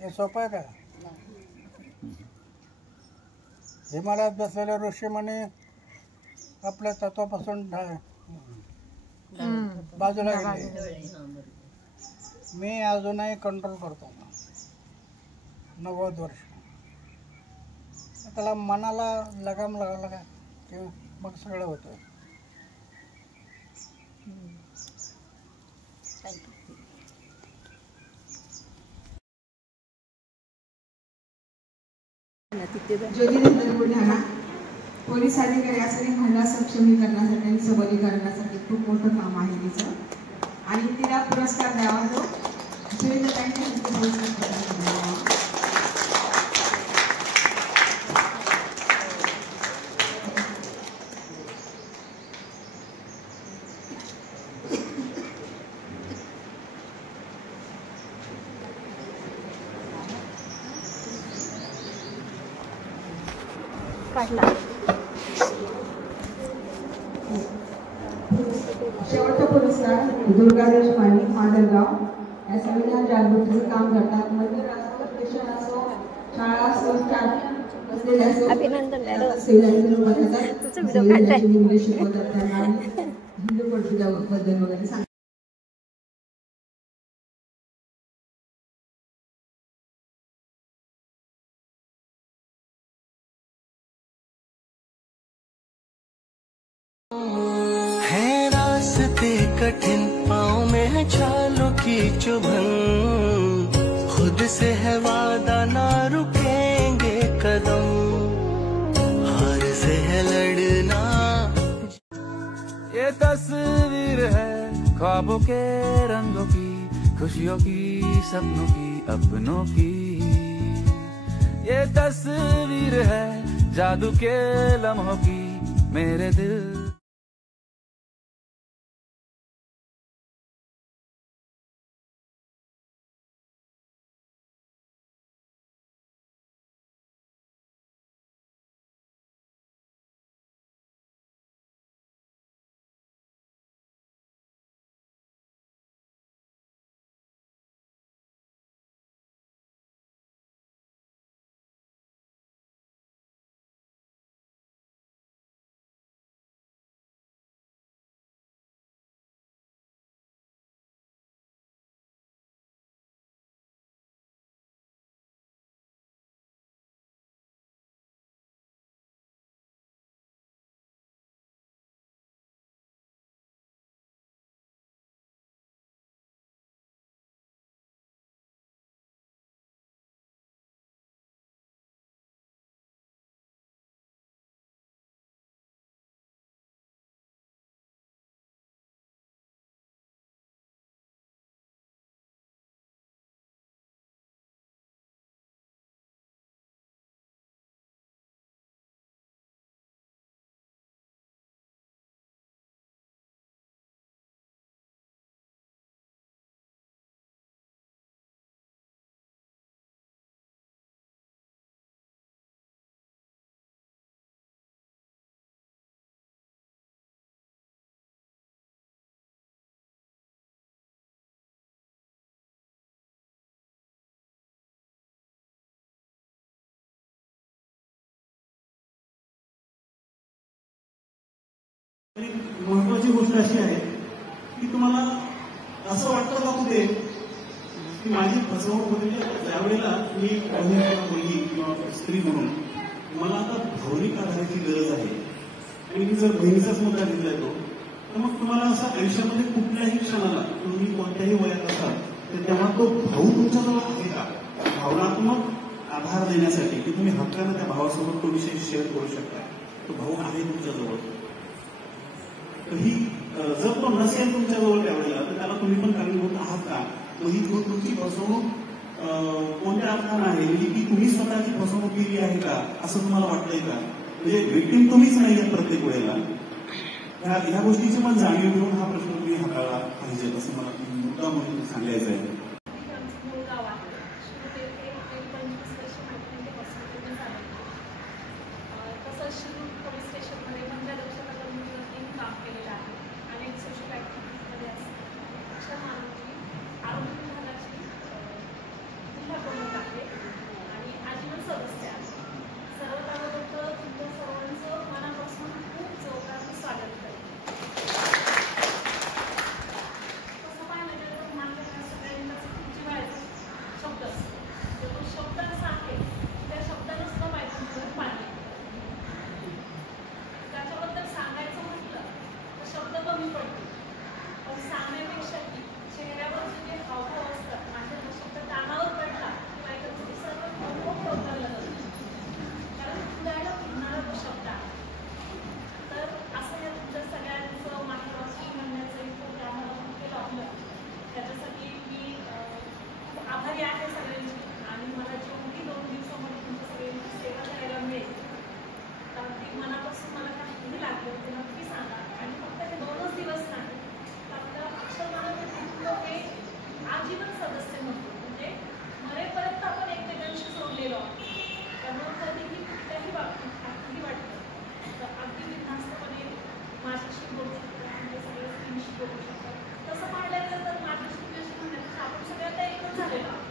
हे सोपं आहे का? हिमालयात बसलेले ऋषीमुनी आपल्या तत्वापासून बाजूला गेले. मी अजूनही कंट्रोल करतो. 90 वर्ष त्याला मनाला लगाम लागला का की मग सगळं होतं. ज्योतिरेंद्र बुलढाणा. पोलीस अधिकारी असणे महिला सक्षमीकरणासाठी आणि सबलीकरणासाठी खूप मोठं काम आहे तिचं, आणि तिला पुरस्कार द्यावा जो ज्योतिरेंद्रांच्या हस्ते पुरस्कार प्रदान करावा. शेवटचा पुरस्कार दुर्गा देशपांडे, मादरगाव. या संविधान जागृतीचं काम करतात. मंदिर असो, स्टेशन असो, शाळा असो, असलेले असो, मुले शिकवतात त्यांना हिंदू बद्दल वगैरे सांगतात. कठिन पाँव में है छालों की चुभन, खुद से है वादा ना रुकेंगे कदम, हार से है लड़ना। ये तस्वीर है ख्वाबों के रंगों की, खुशियों की, सपनों की, अपनों की। ये तस्वीर है जादू के लम्हों की, मेरे दिल महत्वाची गोष्ट अशी आहे की तुम्हाला असं वाटतं का कुठे की माझी फसवणूक होते. त्यावेळेला मी मुलगी किंवा स्त्री म्हणून मला आता भावनिक आधाराची गरज आहे आणि मी जर बहिणीचाच मुद्दा घेतला येतो तर मग तुम्हाला असं आयुष्यामध्ये कुठल्याही क्षणाला तुम्ही कोणत्याही वयात असाल तर तेव्हा तो भाऊ तुमच्याजवळ आहे का, भावनात्मक आधार देण्यासाठी की तुम्ही हक्कानं त्या भावासोबत तो विषय शेअर करू शकता, तो भाऊ आहे तुमच्याजवळ. ही जर तो नसेल तुमच्याजवळ त्यावेळेला तर त्याला तुम्ही पण कारणीभूत आहात का. ही तुमची फसवणूक कोणत्या अर्थानं आहे म्हणजे की तुम्ही स्वतःची फसवणूक केली आहे का असं तुम्हाला वाटतंय का. म्हणजे विक्टीम तुम्हीच नाहीये प्रत्येक वेळेला. ह्या गोष्टीची पण जाणीव घेऊन हा प्रश्न तुम्ही हाताळला पाहिजे असं मला मुद्दा म्हणून सांगायचं आहे. तसंच शिरूर पोलीस स्टेशनमध्ये महिला दक्षता कर्मचाऱ्यांनी काम केलेलं आहे. अनेक सोशल ॲक्टिव्हिटीजमध्ये अशा मानवी आरोग्य विभागाची जिल्हा प्रमुख आहे आणि आजीवन सदस्य आहे. सर्वात अगोदर तर तुमच्या सर्वांचं मनापासून खूप जोरदार स्वागत करते. तसं पाहिलं तर माझ्या सगळ्यांना खूप जिव्हाळ्याचा शब्द असतो. तर तो शब्द असा आहे त्या शब्दाला सुद्धा बायकांकडून पाणी त्याच्याबद्दल सांगायचं म्हटलं तर शब्द कमी पडते. पण सांगण्यापेक्षा चेहऱ्यावरचे जे हावभाव असतात माझ्या शब्द कानावर पडला की बायकांचं सर्व खूप उतरलं जातं कारण फुलायला फिरणारा तो शब्द आहे. तर असं या तुमच्या सगळ्यांचं माझ्यापासून म्हणण्याचं इतकं प्रोग्राम केलं आपलं त्याच्यासाठी मी खूप आभारी आहे सगळ्यांची. आणि मला जेवढी 2 दिवसामध्ये तुमच्या सगळ्यांची सेवा करायला मिळेल तर अगदी मनापासून मला काही लागलं ते नक्की सांगा. आणि फक्त हे 2च दिवस नाही तर आपलं अक्षरमानव हे आजीवन सदस्य म्हणतो म्हणजे मरेपर्यंत आपण एकमेकांशी जोडलेलो आहोत. त्यामुळे कधीही कुठल्याही बाबतीत काहीही वाटतं तर अगदी बिनधास्तपणे माझ्याशी बोलू शकतो म्हणजे सगळ्या स्त्रींशी बोलू शकतात. तसं पाहिलं तर माझ्याशी म्हणण्यापेक्षा आपण सगळ्या एकच झालेलो आहोत.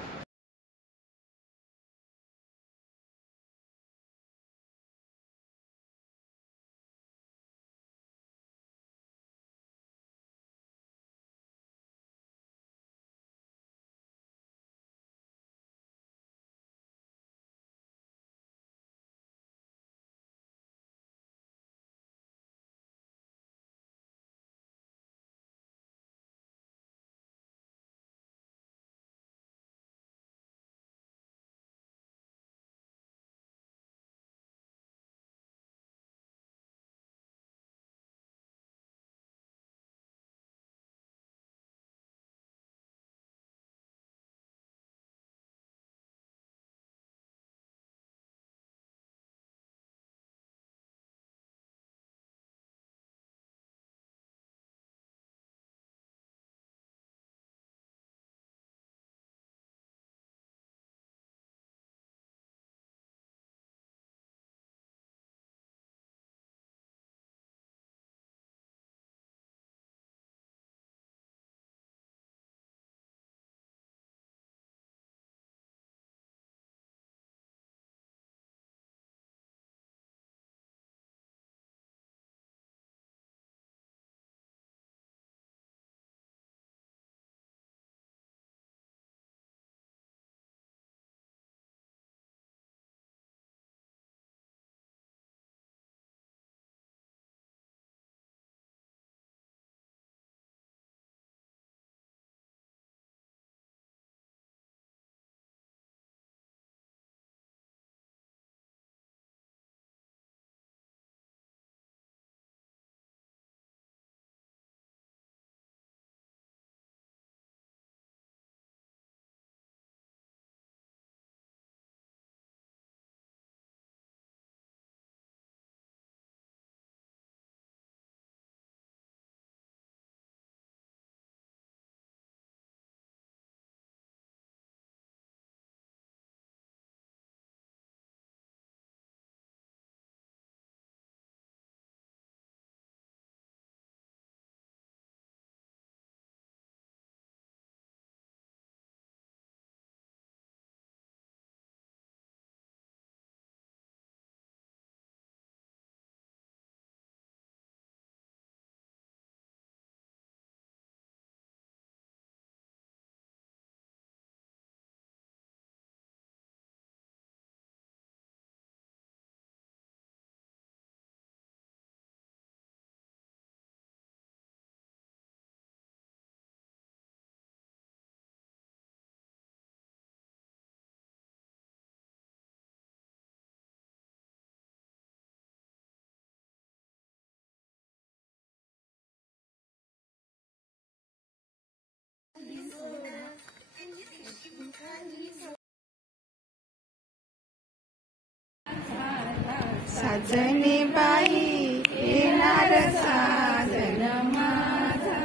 साजणी बाई येणार साजन माझा.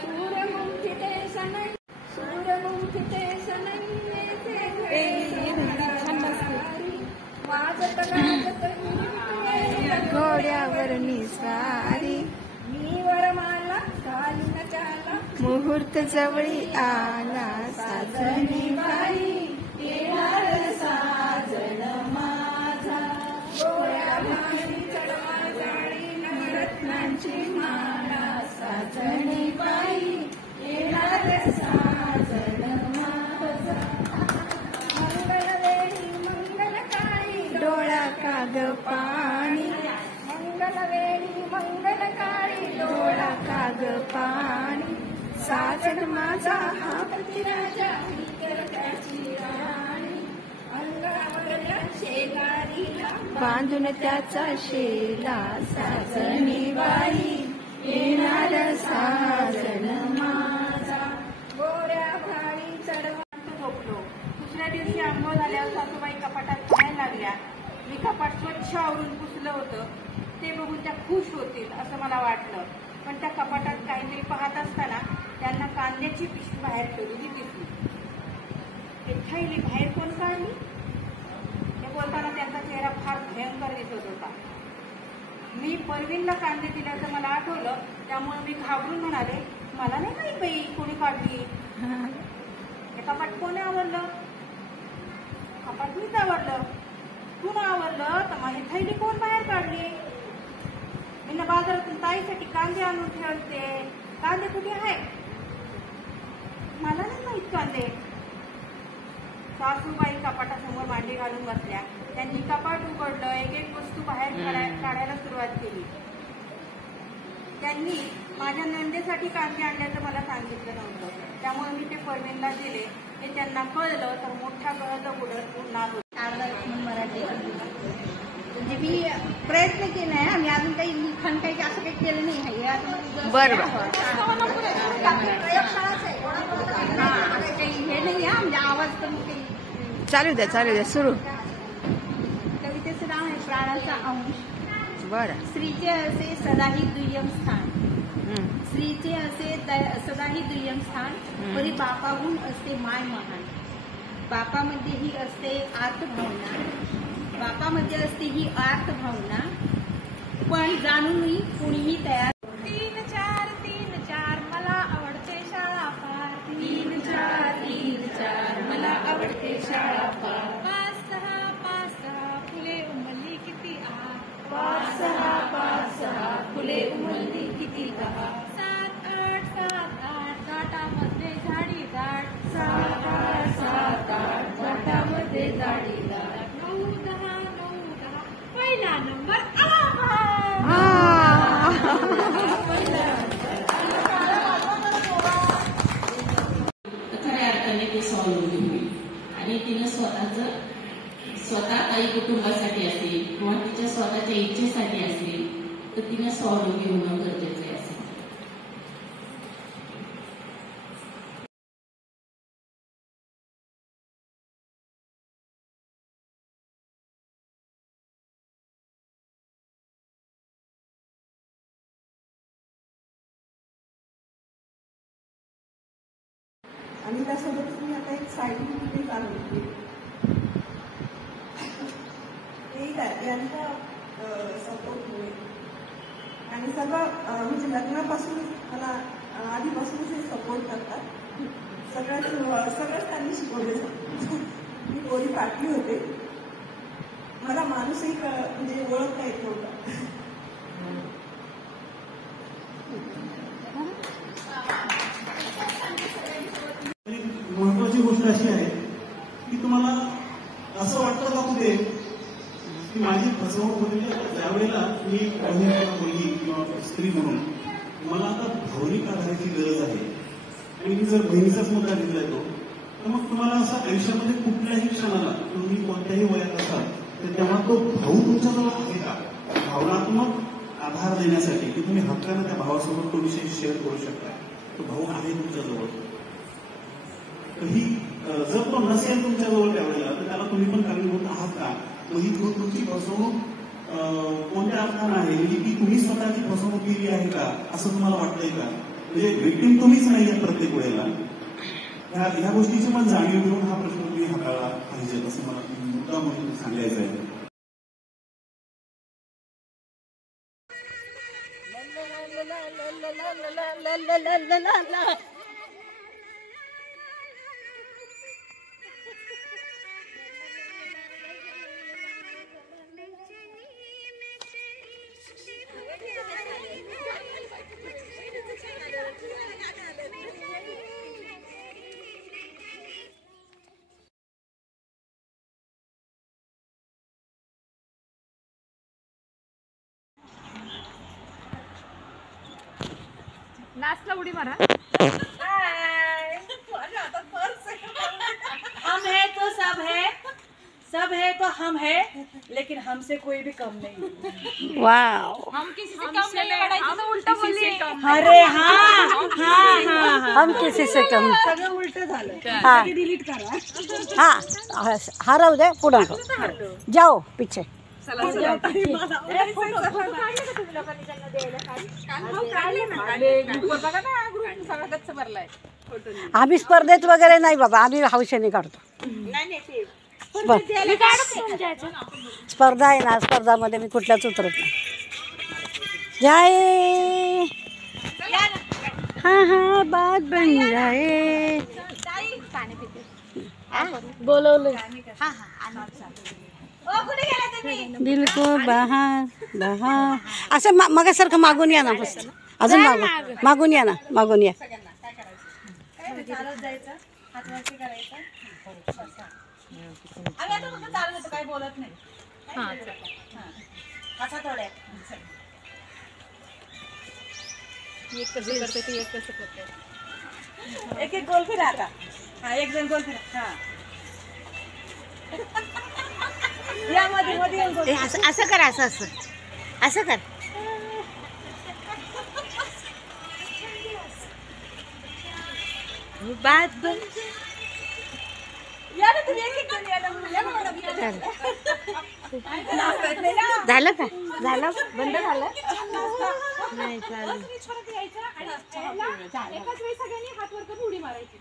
सूरमुखिते सनई सूरमुखिते सनई वाजत गाजत घोड्यावर निसारी मी वरमाला घालून त्याला मुहूर्त जवळी आला साजणी बाई येणार साजन माझा. गोळ्या भारी चढवा जाळी नवरत्नांची माळा साजणी बाई येणार साजन माझा. मंगलवेळी मंगलकाळी डोळा काग पाणी मंगलवेळी मंगलकाळी डोळा काग पाणी साजन माझा हा पतिराजा त्याची राणी अंगावरल्या शेजारीला बांधून त्याचा शेला साजणी बाई येणार साजन माझा. गोऱ्या भारी चढवा झोपलो. दुसऱ्या दिवशी आंघोळ झाल्यावर सासूबाई कपाटात खायला लागल्या. मी कपाट स्वच्छ आवरून पुसलं होतं. ते बघून त्या खुश होतील असं मला वाटलं, पण त्या कपाटात काहीतरी पाहत असताना त्यांना कांद्याची पिशवी बाहेर ठेवलेली दिसली. ते थैली बाहेर कोण काढली हे बोलताना त्यांचा चेहरा फार भयंकर दिसत होता. मी परवीनला कांदे दिल्याचं मला आठवलं, त्यामुळे मी घाबरून म्हणाले, मला नाही माहित बाई कोणी काढली. हे कपाट कोणी आवडलं? कपाट मीच आवडलं. तू ना आवडलं तर माझी थैली कोण बाहेर काढली? मी ना बाजारातून ताईसाठी कांदे आणून ठेवते. कांदे कुठे आहे? मला नाही माहित कांदे. सासूबाई कपाटासमोर मांडी घालून बसल्या. त्यांनी कपाट उघडलं. एक एक वस्तू बाहेर काढायला सुरुवात केली. त्यांनी माझ्या नंदेसाठी कांदे आणल्याचं मला सांगितलं नव्हतं, त्यामुळे मी ते परवीनला दिले. हे त्यांना कळलं तर मोठा गळत उडत उडणार होता. मराठी म्हणजे मी प्रयत्न केला आहे. आम्ही अजून काही लिखाण काही असं काही केलं नाही आहे. बरं प्रयोगशाळाच आहे. काही हे नाही आहे म्हणजे आवाज पण काही चालू द्या सुरू. कवितेचं नाव आहे प्राणाचा अंश. बरं. स्त्रीचे असे सदाही दुय्यम स्थान. स्त्रीचे असे सदाही दुय्यम स्थान. तरी बापाहून असते माय महान. बापामध्येही असते आर्तभावना. बापामध्ये असते ही आर्तभावना, पण जाणूनही कुणीही तयार. 3-4 मला आवडते शाळा फार. 3-4 मला आवडते शाळा फार. 5-6 फुले उमलली किती आत. 5-6 फुले उमलली किती दाट. 7-8 घाटामध्ये झाडी दाट. 7-8 घाटामध्ये झाडी दाट. 9-10 पहिला नंबर खऱ्या अर्थाने ते स्वावलंबी होईल आणि तिनं स्वतः काही कुटुंबासाठी असेल किंवा तिच्या स्वतःच्या इच्छेसाठी असेल तर तिनं स्वावलंबी होणं गरजेचं आहे. आणि त्यासोबतच मी आता एक सायंटिफिक चालवते. यांचा सपोर्टमुळे आणि सगळं म्हणजे लग्नापासून मला आधीपासूनच हे सपोर्ट करतात. सगळंच त्यांनी शिकवलं. मी कोरी पाटली होते. मला माणूसही म्हणजे ओळखता येत नव्हता. महत्वाची गोष्ट अशी आहे की तुम्हाला असं वाटतं का कुठे की माझी फसवणूक होती. त्यावेळेला मी मुलगी किंवा स्त्री म्हणून मला आता भावनिक आधाराची गरज आहे आणि मी जर बहिणीचाच मुद्दा घेतला येतो तर मग तुम्हाला असं आयुष्यामध्ये कुठल्याही क्षणाला तुम्ही कोणत्याही वयात असाल तर तेव्हा तो भाऊ तुमच्याजवळ आहे का भावनात्मक आधार देण्यासाठी की तुम्ही हक्कानं त्या भावासोबत तो विषय शेअर करू शकता. तो भाऊ आहे तुमच्याजवळ. ही जर तो नसेल तुमच्याजवळ त्यावेळेला तर त्याला तुम्ही पण कारणीभूत आहात का. मग ही तुमची फसवणूक कोणत्या अर्थानं आहे, म्हणजे की तुम्ही स्वतःची फसवणूक केली आहे का असं तुम्हाला वाटतंय का? म्हणजे विक्टीम तुम्हीच नाहीये प्रत्येक वेळेला. ह्या गोष्टीची पण जाणीव घेऊन हा प्रश्न तुम्ही हाताळला पाहिजे असं मला मुद्दा म्हणून सांगायचं आहे. नाचला उडी मारा. हम है तो सब है तो हम है, लेकिन हमसे कोई भी कम नहीं. वाव. हम किसी से कम नहीं है. हम उल्टा बोलली. अरे हाँ हाँ हाँ, हम किसी से कम. सगळं उलट झालं. हाँ. डिलीट करा. हाँ हा राहू दे, पुढं जाओ पीछे. आम्ही स्पर्धेत वगैरे नाही बाबा, आम्ही हौशेने काढतो. स्पर्धा आहे ना, स्पर्धामध्ये मी कुठल्याच उतरत नाही. जाए हाँ हाँ बात बन जाए. बोलवलं दिल को बहार बहार असं मगासारखं मागून या ना. मस्त अजून मागून या ना, मागून या. चालत जायचं, हातवरती करायचं. आम्ही आता फक्त चालत होतो, काही बोलत नाही. असा थोड्या एक कसं करते ते, एक कसं करते. एक एक गोल फिरा आता. हा, एक जण गोल फिरा. हा, या मध्ये मध्ये गोल. असं कर, असं असं असं कर. बात बन. या ना तुम्ही, एक एक जण या ना. झालं का? झालं, बंद झालं नाही चालेल. एकाच वेळी सगळ्यांनी हात वर करून उडी मारायची.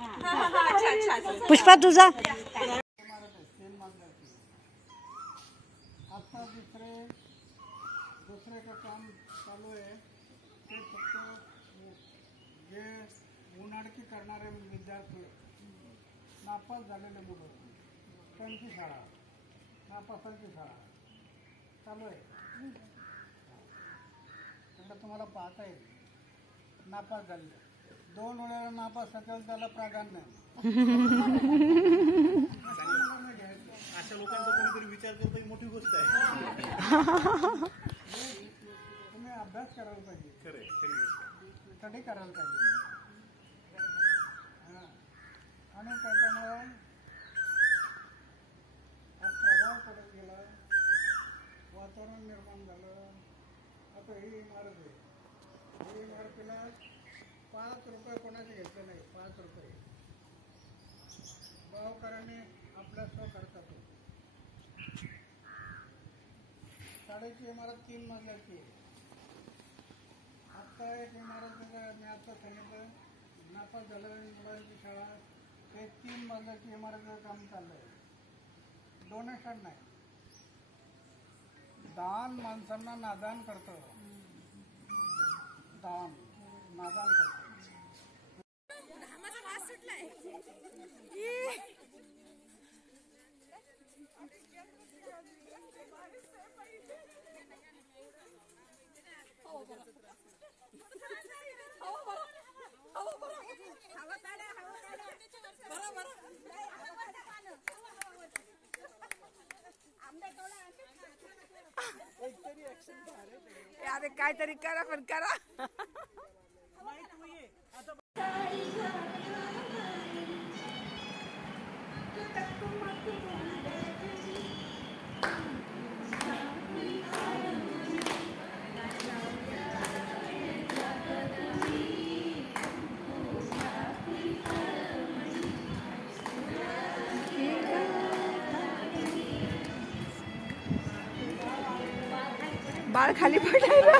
पुष्पा तुझा आता दुसरे का काम चालू आहे. ते फक्त जे उन्हाळकी करणारे विद्यार्थी, नापास झालेले मुलं, त्यांची शाळा, नापासांची शाळा चालू आहे. त्याला तुम्हाला पाहता येईल. नापास झाले, 2 वेळेला नापास असेल त्याला प्राधान्य. अशा लोकांचा कोणीतरी विचार करतो ही मोठी गोष्ट आहे. तुम्ही अभ्यास करायला पाहिजे, स्टडी करायला पाहिजे. आणि त्याच्यामुळे हा प्रभाव पडत गेला, वातावरण निर्माण झालं. आता ही इमारत आहे, ही इमारतीला 5 रुपये कोणाचे घेतले नाही. 5 रुपये गावकऱ्यांनी आपल्या स्वखर्चातून. शाळेची इमारत 3 मजल्याची आहे. आत्ता एक इमारत मी आता सांगितलं, नापास झालेल्या मुलांची शाळा, ते 3 मजल्याची इमारतीचं काम चाललंय. डोनेशन नाही, दान माणसांना नादान करतं. दान नादान करतं. अरे काहीतरी करा, पण करा. बाळ खाली पडायला.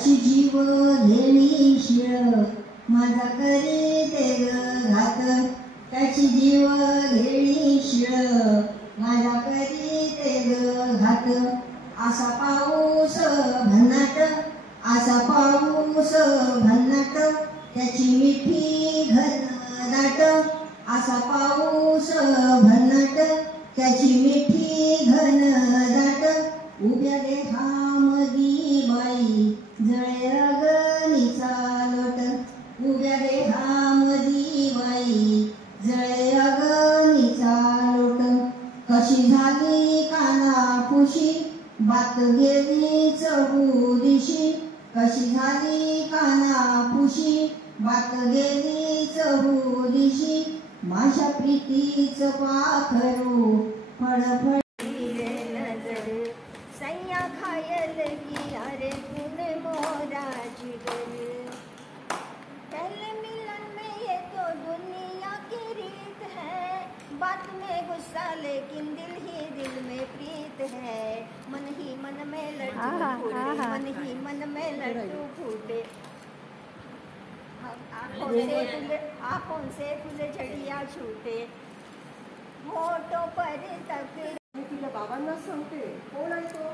त्याची जीव घेणी शिळ माझा करी ते घात त्याची जीव घेणी शिळ माझा करी ते घात असा पाऊस भन्नाट असा पाऊस भन्नाट त्याची मिठी घन दाट असा पाऊस भन्नाट त्याची मिठी घन दाट उभ्या देहामधी बाई जळे अगणीचा लोट उभ्या देहामधी बाई जळे अगणीचा लोट कशी झाली कानापुशी बात गेली चहूदिशी कशी झाली कानापुशी बात गेली चहूदिशी माझ्या प्रीतीचं पाखरू फळफळ सैया खायल की अरे गुण मोराची गली पहले मिलन में ये तो दुनिया की रीत है बात में गुस्सा लेकिन दिल में प्रीत है मन ही मन में लड्डू फूटे मन ही मन में लड्डू फूटे आँखों से तुझे झड़िया छूटे होठों पर तक मी तुझ्या बाबांना सांगते कोण आहे तो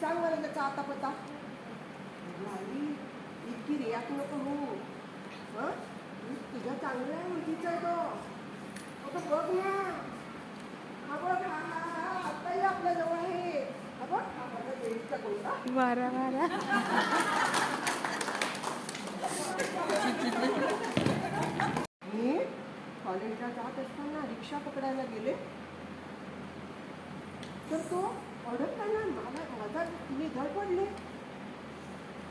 सांग मला त्याचा आता पत्ता नाही इतकी रियाक नको हो हं तुझ्या चांगल्या ओळखीचा आहे तो आता बघ ना हा बघ हा आत्ताही आपल्या जवळ आहे हा बघ हा माझा देवीचा कोणता वारा वारा मी कॉलेजला जात असताना रिक्षा पकडायला गेले तर तो अडकताना माझा मी धडपडले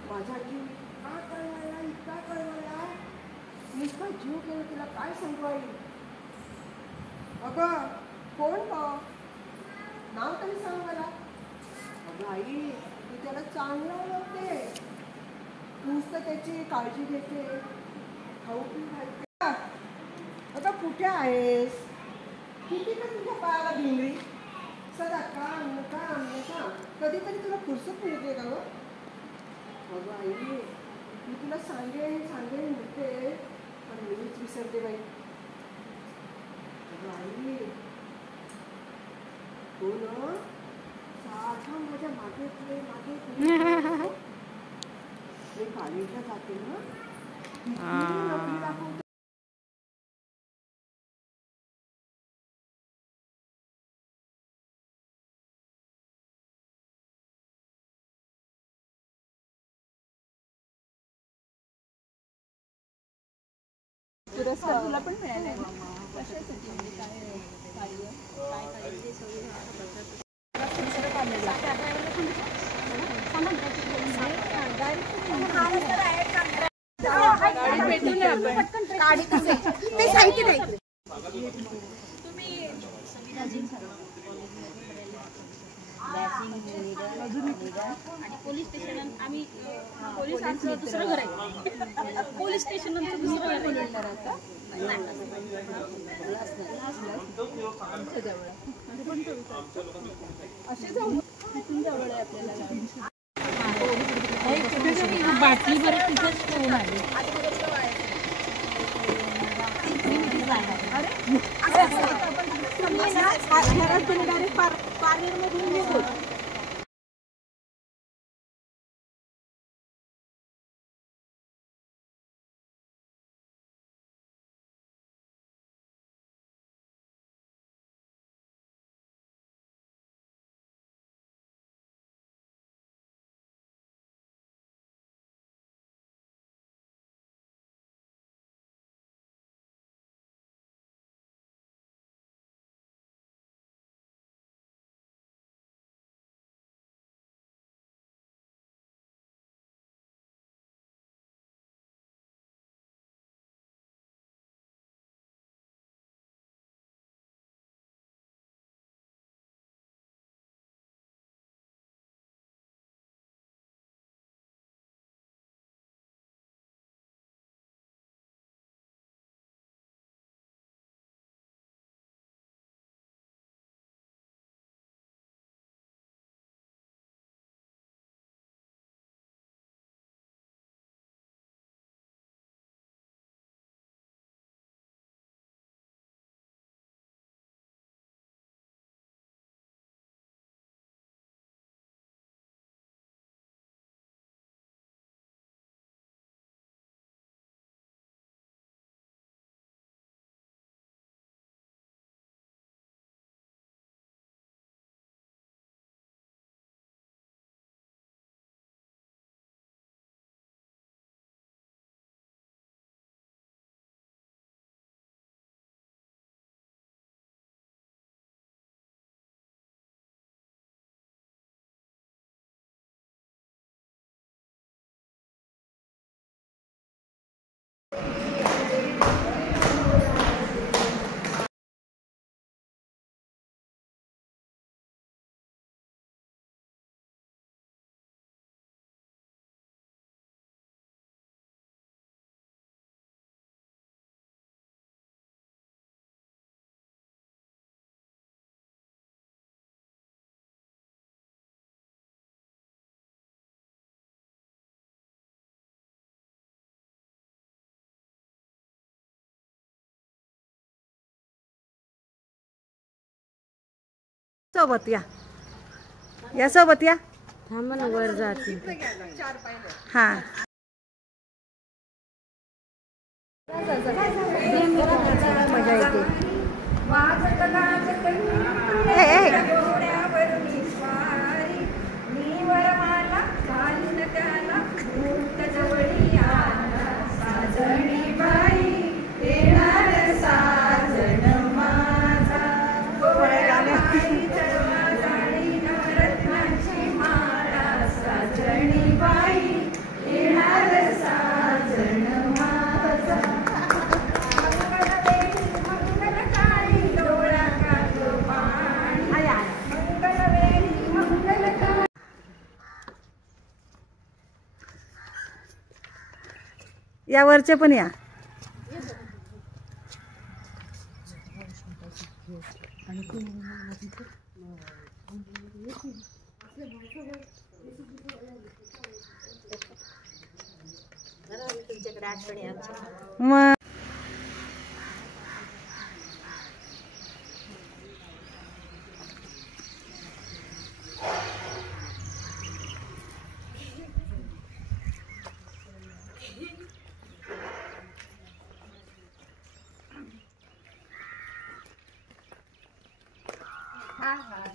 माझा जीव इतका कळवळला इतका जीव केला तिला काय सांगू आई अगं कोण नाव तरी सांग मला अगं आई मी त्याला चांगलं ओळखते नुसतं त्याची काळजी घेते खाऊ पी घालते अगं कुठे आहेस किती का तुझ्या पायाला भिंगरी सदा काम काम काम कधीतरी तुला फुरसत मिळते का गं अगं आई मी तुला सांगेन म्हणते पण मीच विसरते बाई अगं आई हो ना साधा माझ्या मागे मी कॉलेजला जाते ना पुरस्कार तुला पण मिळाला आहे. कशासाठी म्हणजे काय कार्य काय करायचे सगळे गाडी भेटून आपण ते साहित्य नाही तुम्ही आणि पोलीस स्टेशन आम्ही पोलिसांचं दुसरं घर आहे. पोलीस स्टेशनचं दुसरं घर असे जाऊ तिथून जवळ आहे आपल्याला. बाटली बरं तिथंच ठेवून आली. डायरेक्ट पार्लरमधून निघू. सोबत या सोबत या. थांब ना वर जाते. हा मजा येते. या वरचे पण या. मग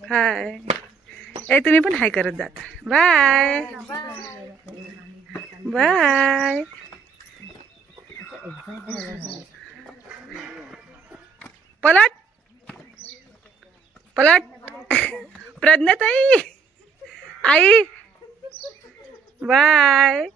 हाय. ए तुम्ही पण हाय करत जात. Bye bye. पलट पलट. प्रज्ञाताई आई बाय.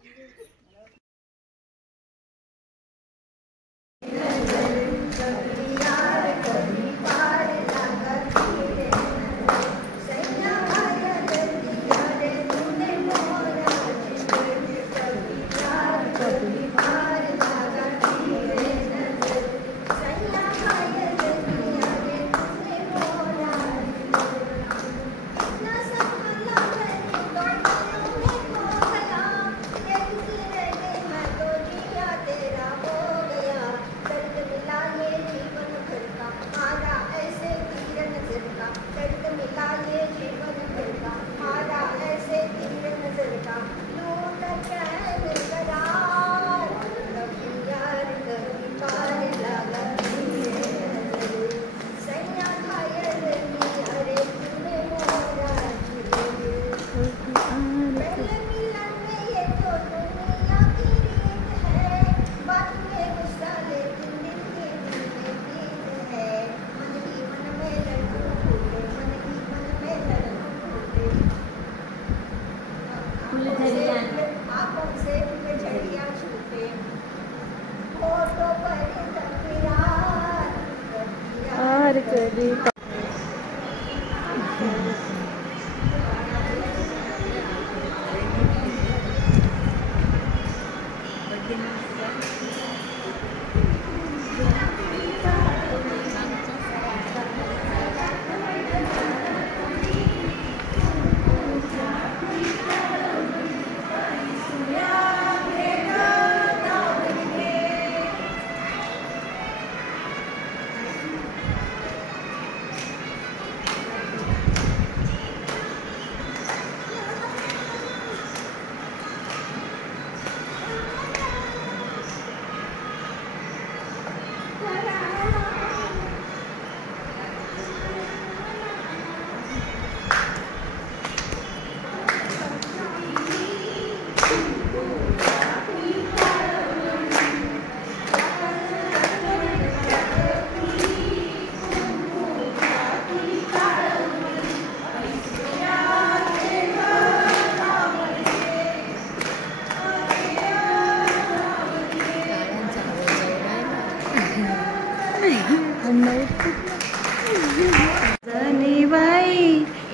जनीबाई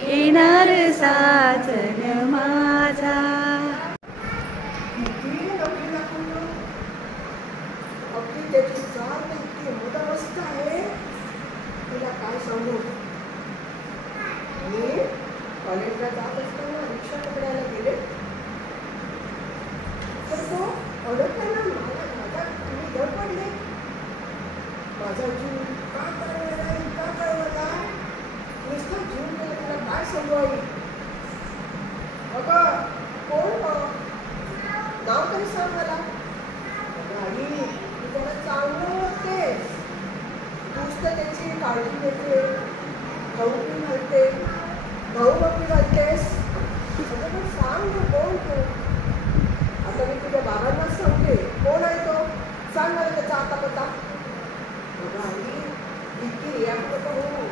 येणार साजन माझा. अगदी त्याची जात इतकी मदमस्त आहे, तिला काय सांगू. मी कॉलेजला जात असताना रिक्षा पकडायला गेले तर तो अडकताना माझा मी धडपडले. माझा जीव का कळवला नुसतं जीव गेला. तिला काय सांगू आई. अगं कोण नाव तरी सांग मला. आई तू त्याला चांगलं वाटतेस, तूच तर त्याची काळजी घेते, खाऊ पी घालते, भाऊ बपी घालतेस. पण सांग ना कोण तू. आता मी तुझ्या बाबांनाच सांगते. कोण आहे तो सांग मला त्याचा आता पत्ता. आई इतकी रिॲक्ट नको होऊ.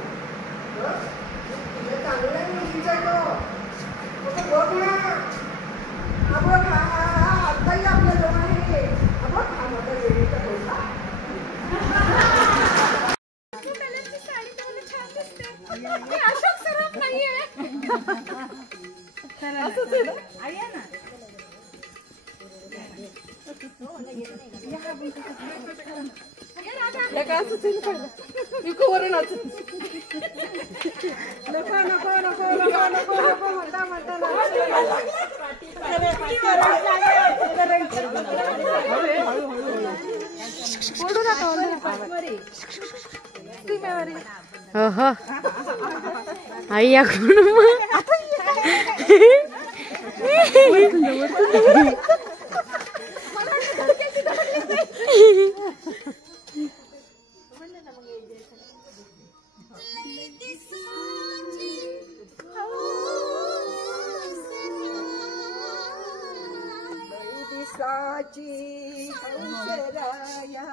तिला चांगला मुलीचा तो बघ ना. हा बघ हा आत्ताही आपल्या जवळ आहे. हा बघ हा माझा वेळीचा बोलता. अशोक सराफ नाहीये. असंच आहे ना. नको नको नको नको नको नको म्हणता म्हणता ओहो आई या दिसाची हंसराया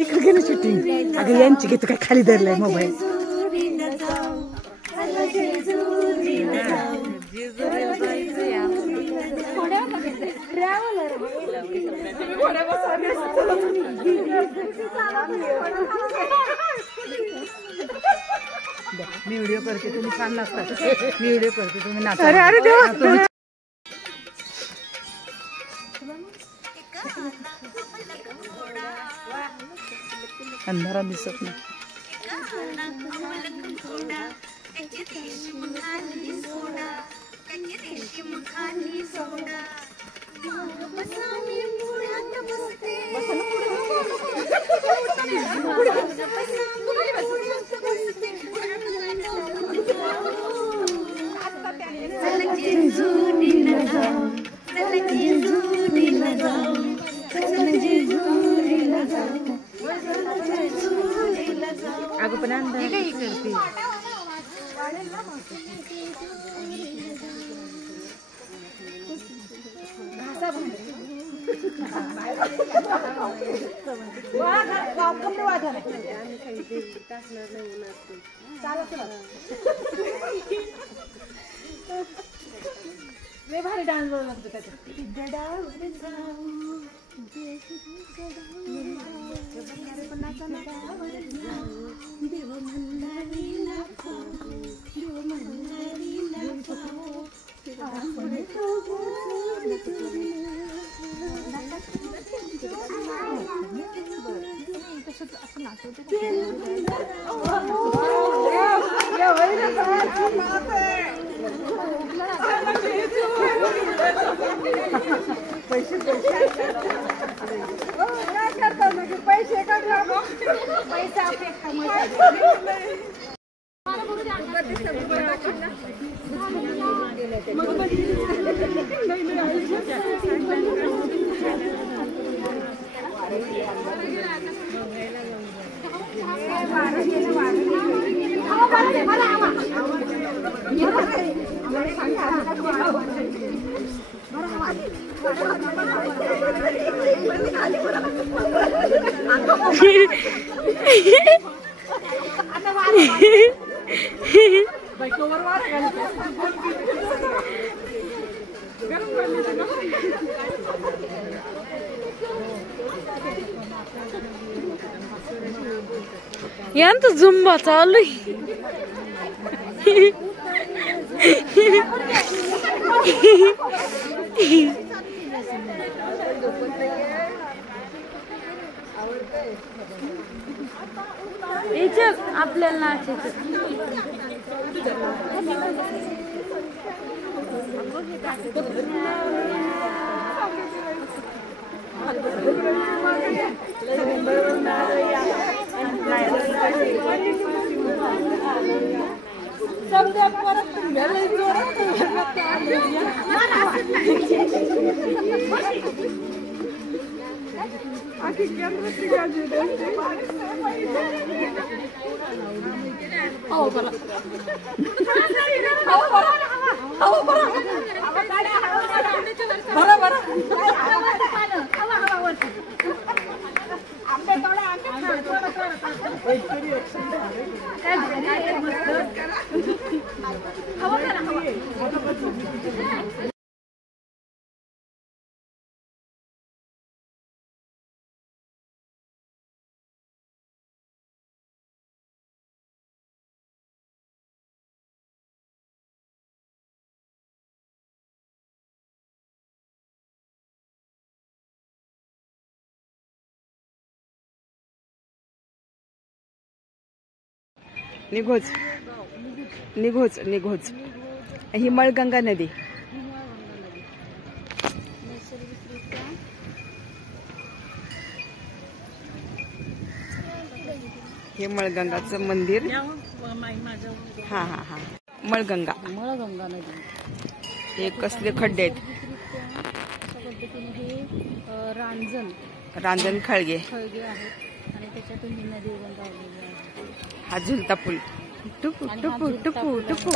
इकडे गेलं शूटिंग. अगं यांची गीत काय खाली धरलंय मोबाईल. मी व्हिडिओ करते, तुम्ही छान नाचता. मी व्हिडिओ करते, तुम्ही नाचा. अरे अरे देवा. अंधारा दिसत नाही. अगं पण अंधार काही करते. लय भारी डान्स लागतो त्याच्यात. यांत झुंबा चालू आहे. आपल्याला नाचायचं. निघोच निघोच निघोच. हिमळगंगा नदी. हे मळगंगाचं मंदिर. हा हा हा मळगंगा. मळगंगा नदी. हे कसले खड्डे आहेत. रांजण रांजण खळगे खळगे आहेत आणि त्याच्यातून ही नदी उगम लावलेली आहे. हा झुलता पूल. टुपू टुपू टुपू टुपू.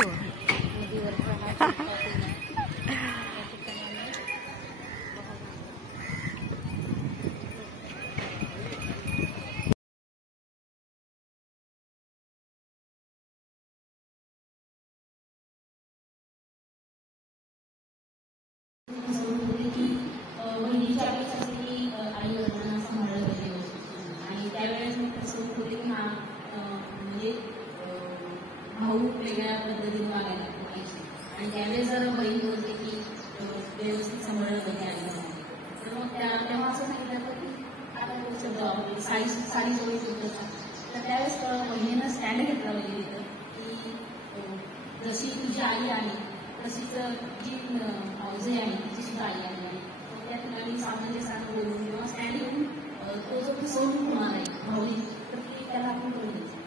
साडी जोडायची होतं. तर त्यावेळेस बहिणीनं स्टँड घेतला वगैरे इथं की जशी तुझी आई आहे तशीच जी भाऊजी आहे तिची सुद्धा आई आहे. त्या ठिकाणी सामंजस्यानं बोलून किंवा स्टँड घेऊन तो जो सण होणार आहे भाऊजी तर ती त्याला आपण करून द्यायचं.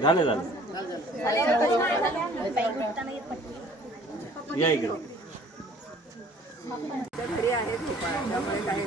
झालं या इकडे घरी आहे त्यामुळे काही